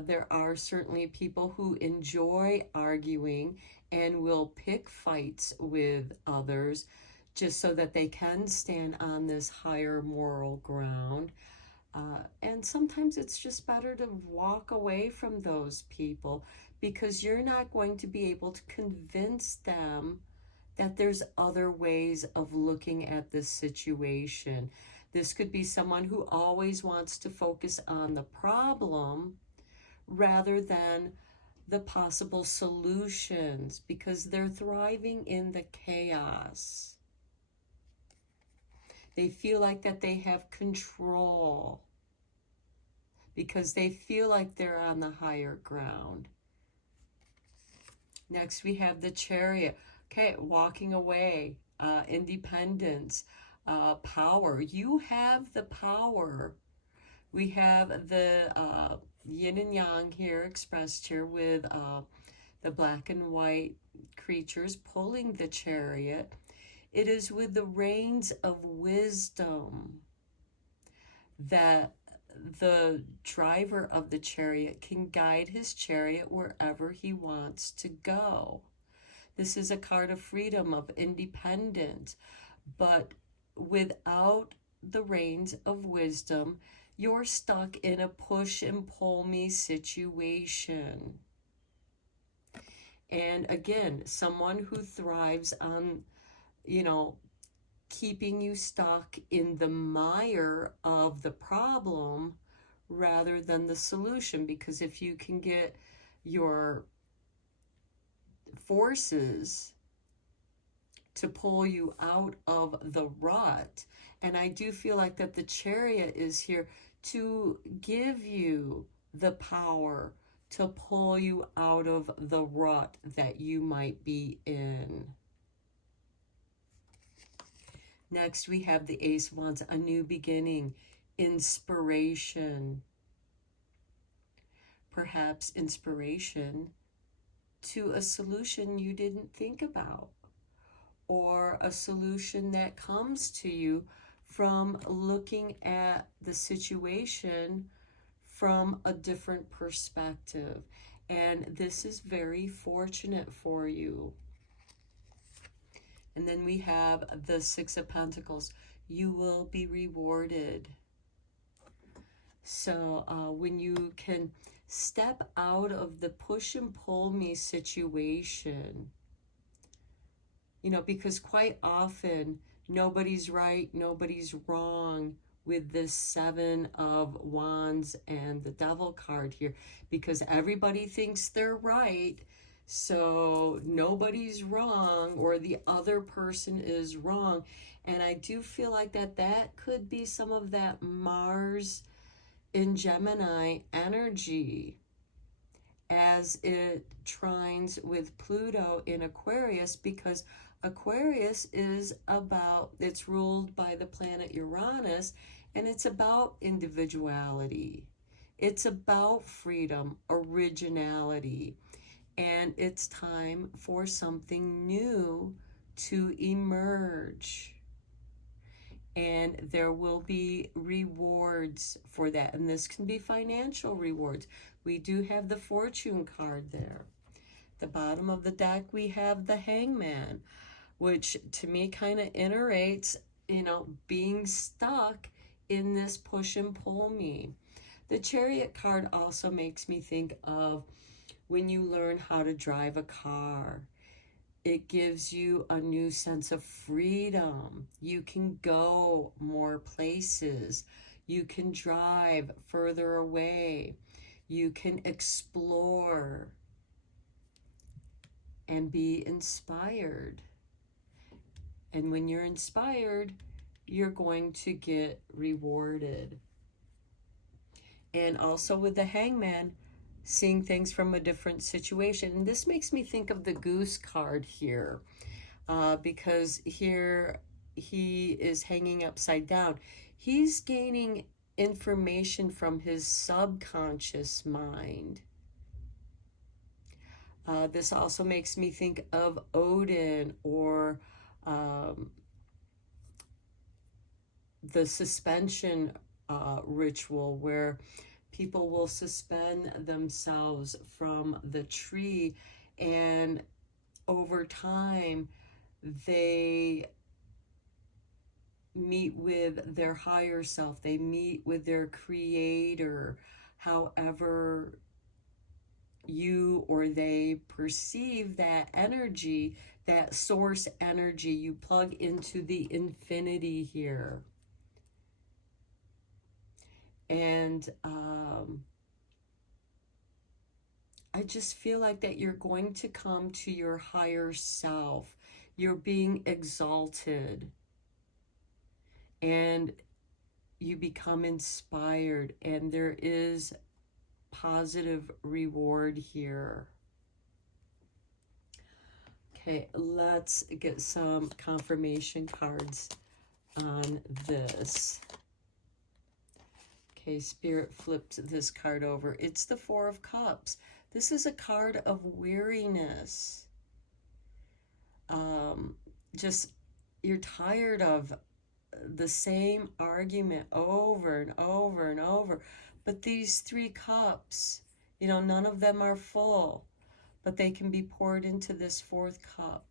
There are certainly people who enjoy arguing and will pick fights with others just so that they can stand on this higher moral ground. And sometimes it's just better to walk away from those people because you're not going to be able to convince them that there's other ways of looking at this situation. This could be someone who always wants to focus on the problem rather than the possible solutions because they're thriving in the chaos. They feel like that they have control because they feel like they're on the higher ground. Next, we have the Chariot. Okay, walking away, independence, power. You have the power. We have the yin and yang here expressed here with the black and white creatures pulling the Chariot. It is with the reins of wisdom that the driver of the chariot can guide his chariot wherever he wants to go. This is a card of freedom, of independence, but without the reins of wisdom, you're stuck in a push and pull me situation. And again, someone who thrives on, you know, keeping you stuck in the mire of the problem rather than the solution. Because if you can get your forces to pull you out of the rut, and I do feel like that the Chariot is here to give you the power to pull you out of the rut that you might be in. Next, we have the Ace of Wands, a new beginning, inspiration. Perhaps inspiration to a solution you didn't think about, or a solution that comes to you from looking at the situation from a different perspective. And this is very fortunate for you. And then we have the Six of Pentacles. You will be rewarded. So when you can step out of the push and pull me situation, you know, because quite often nobody's right, nobody's wrong with this Seven of Wands and the Devil card here, because everybody thinks they're right. So nobody's wrong, or the other person is wrong. And I do feel like that could be some of that Mars in Gemini energy as it trines with Pluto in Aquarius, because Aquarius is about, it's ruled by the planet Uranus, and it's about individuality. It's about freedom, originality. And it's time for something new to emerge. And there will be rewards for that. And this can be financial rewards. We do have the Fortune card there. The bottom of the deck, we have the Hangman, which to me kind of iterates, you know, being stuck in this push and pull me. The Chariot card also makes me think of when you learn how to drive a car. It gives you a new sense of freedom. You can go more places. You can drive further away. You can explore and be inspired. And when you're inspired, you're going to get rewarded. And also with the Hangman, seeing things from a different situation. And this makes me think of the Goose card here, because here he is hanging upside down. He's gaining information from his subconscious mind. This also makes me think of Odin, or the suspension ritual, where people will suspend themselves from the tree, and over time they meet with their higher self, they meet with their creator, however you or they perceive that energy, that source energy. You plug into the infinity here. And I just feel like that you're going to come to your higher self. You're being exalted. And you become inspired. And there is positive reward here. Okay, let's get some confirmation cards on this. Okay, Spirit flipped this card over. It's the Four of Cups. This is a card of weariness. Just, you're tired of the same argument over and over and over. But these 3 cups, you know, none of them are full, but they can be poured into this 4th cup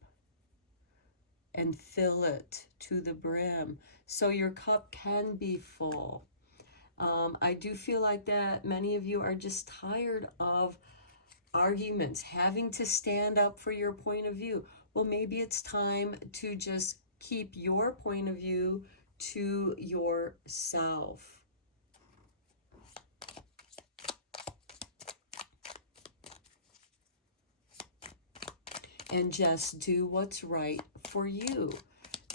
and fill it to the brim. So your cup can be full. I do feel like that many of you are just tired of arguments, having to stand up for your point of view. Well, maybe it's time to just keep your point of view to yourself. And just do what's right for you.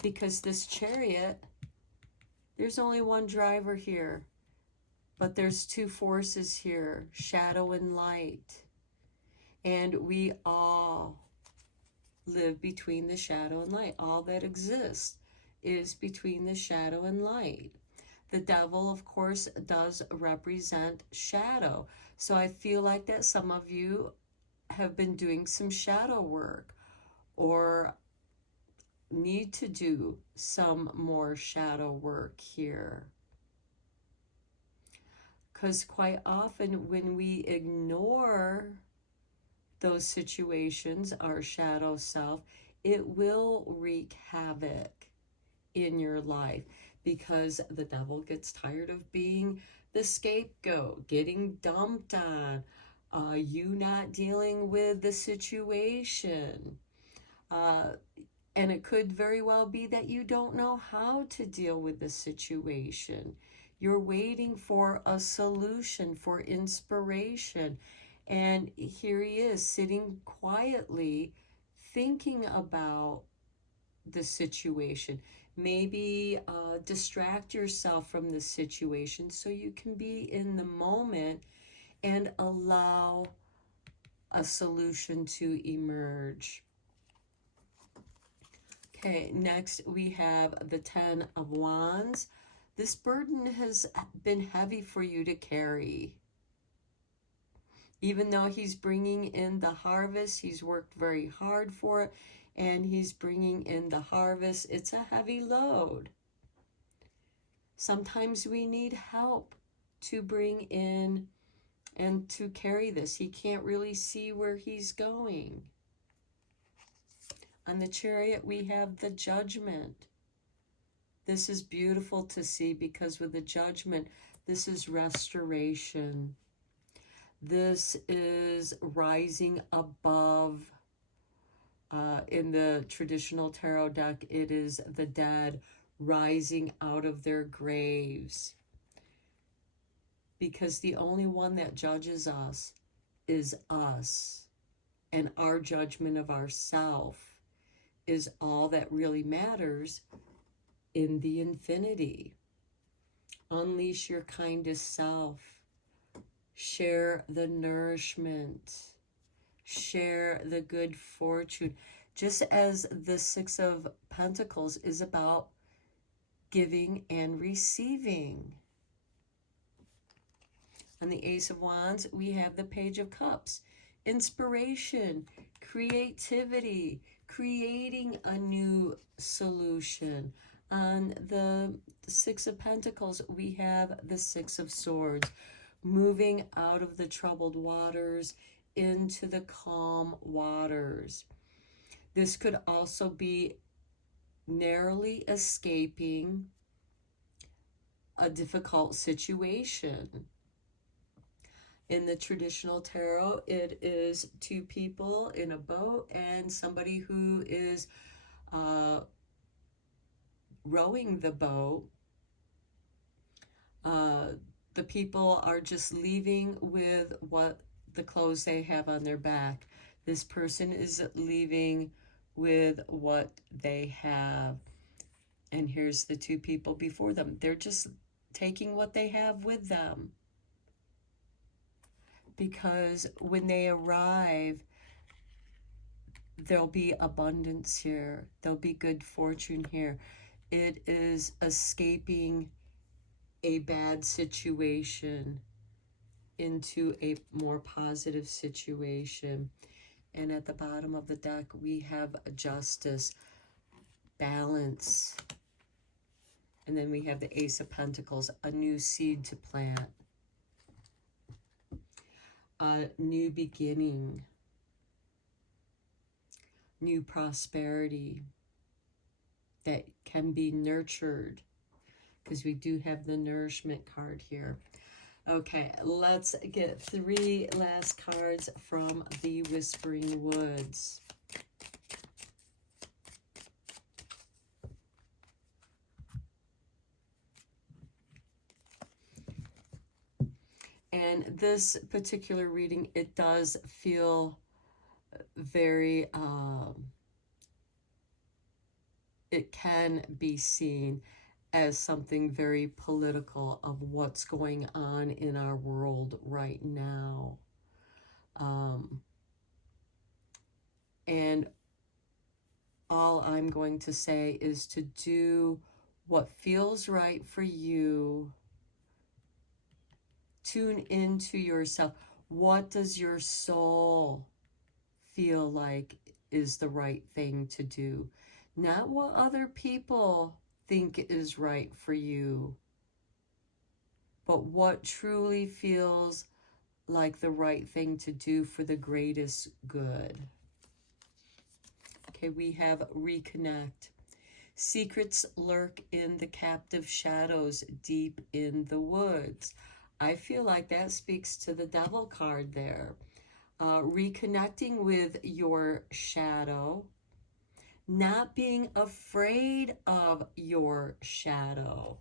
Because this Chariot, there's only one driver here. But there's 2 forces here, shadow and light. And we all live between the shadow and light. All that exists is between the shadow and light. The devil, of course, does represent shadow. So I feel like that some of you have been doing some shadow work, or need to do some more shadow work here. Because quite often when we ignore those situations, our shadow self, it will wreak havoc in your life, because the devil gets tired of being the scapegoat, getting dumped on, you not dealing with the situation. And it could very well be that you don't know how to deal with the situation. You're waiting for a solution, for inspiration. And here he is sitting quietly thinking about the situation. Maybe distract yourself from the situation so you can be in the moment and allow a solution to emerge. Okay, next we have the 10 of Wands. This burden has been heavy for you to carry. Even though he's bringing in the harvest, he's worked very hard for it, and he's bringing in the harvest. It's a heavy load. Sometimes we need help to bring in and to carry this. He can't really see where he's going. On the Chariot, we have the Judgment. This is beautiful to see, because with the Judgment, this is restoration. This is rising above. In the traditional tarot deck, it is the dead rising out of their graves. Because the only one that judges us is us, and our judgment of ourself is all that really matters in the infinity. Unleash your kindest self. Share the nourishment. Share the good fortune. Just as the Six of Pentacles is about giving and receiving. On the Ace of Wands, we have the Page of Cups. Inspiration, creativity, creating a new solution. On the Six of Pentacles, we have the Six of Swords, moving out of the troubled waters into the calm waters. This could also be narrowly escaping a difficult situation. In the traditional tarot, it is two people in a boat and somebody who is rowing the boat. The people are just leaving with what the clothes they have on their back. This person is leaving with what they have. And here's the two people before them. They're just taking what they have with them. Because when they arrive, there'll be abundance here. There'll be good fortune here. It is escaping a bad situation into a more positive situation. And at the bottom of the deck, we have justice, balance. And then we have the Ace of Pentacles, a new seed to plant. A new beginning, new prosperity that can be nurtured, because we do have the nourishment card here. Okay, let's get 3 last cards from the Whispering Woods. And this particular reading, it does feel very, it can be seen as something very political of what's going on in our world right now. And all I'm going to say is to do what feels right for you. Tune into yourself. What does your soul feel like is the right thing to do? Not what other people think is right for you, but what truly feels like the right thing to do for the greatest good. Okay, we have reconnect. Secrets lurk in the captive shadows deep in the woods. I feel like that speaks to the Devil card there. Reconnecting with your shadow, not being afraid of your shadow,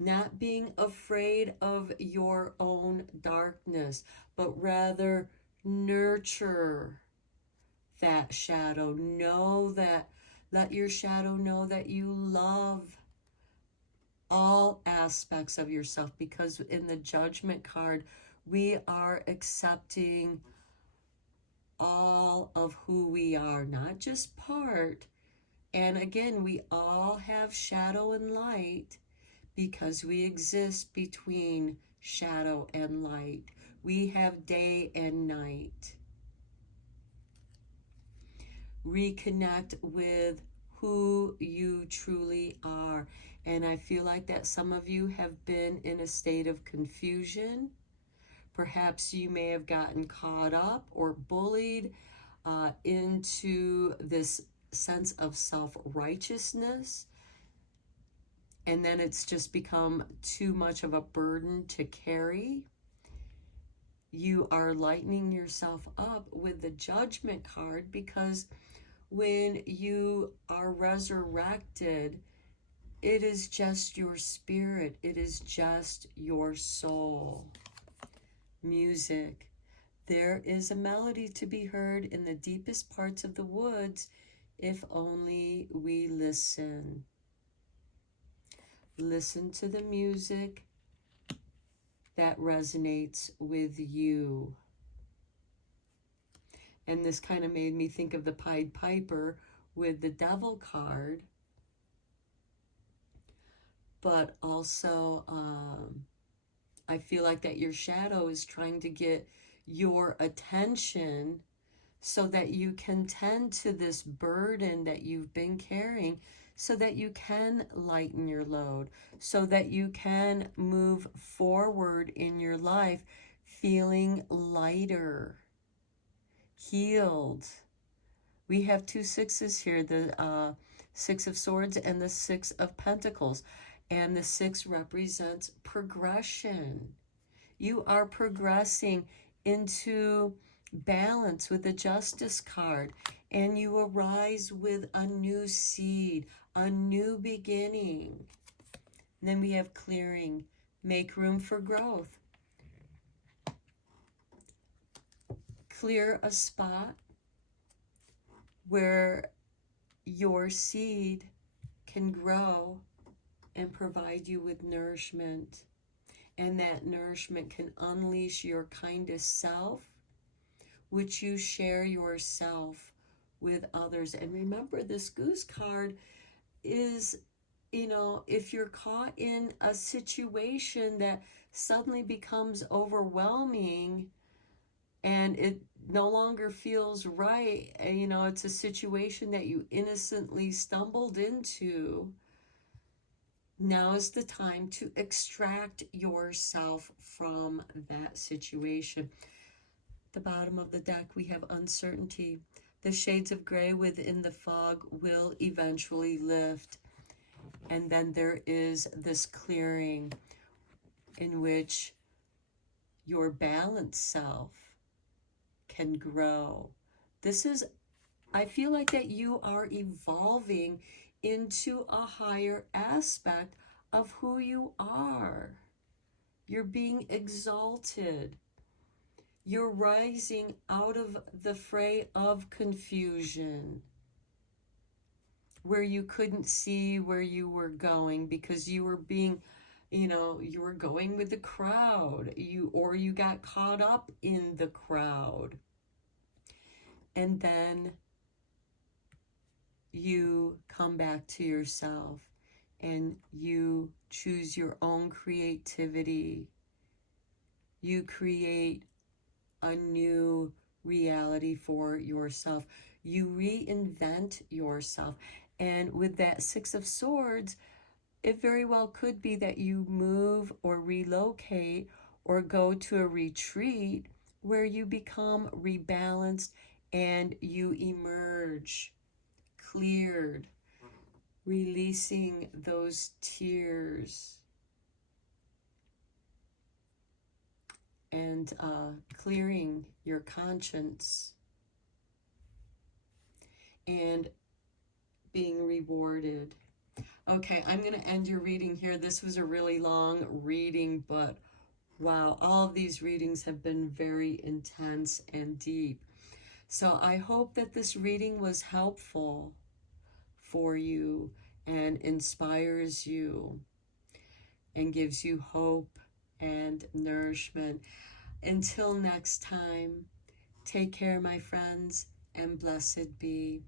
not being afraid of your own darkness, but rather nurture that shadow. Know that, let your shadow know that you love all aspects of yourself, because in the Judgment card, we are accepting all of who we are, not just part. And again, we all have shadow and light because we exist between shadow and light. We have day and night. Reconnect with who you truly are. And I feel like that some of you have been in a state of confusion. Perhaps you may have gotten caught up or bullied into this sense of self-righteousness. And then it's just become too much of a burden to carry. You are lightening yourself up with the Judgment card, because when you are resurrected, it is just your spirit. It is just your soul. Music. There is a melody to be heard in the deepest parts of the woods if only we listen. Listen to the music that resonates with you. And this kind of made me think of the Pied Piper with the Devil card. But also, I feel like that your shadow is trying to get your attention so that you can tend to this burden that you've been carrying, so that you can lighten your load, so that you can move forward in your life feeling lighter, healed. We have 2 sixes here, the 6 of Swords and the 6 of Pentacles. And the 6 represents progression. You are progressing into balance with the Justice card. And you arise with a new seed, a new beginning. And then we have clearing. Make room for growth. Clear a spot where your seed can grow and provide you with nourishment. And that nourishment can unleash your kindest self, which you share yourself with others. And remember, this Goose card is, you know, if you're caught in a situation that suddenly becomes overwhelming and it no longer feels right, and, you know, it's a situation that you innocently stumbled into, now is the time to extract yourself from that situation. The bottom of the deck, we have uncertainty. The shades of gray within the fog will eventually lift. And then there is this clearing in which your balanced self can grow. This is, I feel like that you are evolving into a higher aspect of who you are. You're being exalted. You're rising out of the fray of confusion, where you couldn't see where you were going because you were being, you know, you were going with the crowd, or you got caught up in the crowd. And then you come back to yourself and you choose your own creativity. You create a new reality for yourself. You reinvent yourself. And with that 6 of Swords, it very well could be that you move or relocate or go to a retreat where you become rebalanced and you emerge cleared, releasing those tears and clearing your conscience and being rewarded. Okay, I'm going to end your reading here. This was a really long reading, but wow, all of these readings have been very intense and deep. So I hope that this reading was helpful for you and inspires you and gives you hope and nourishment. Until next time, take care, my friends, and blessed be.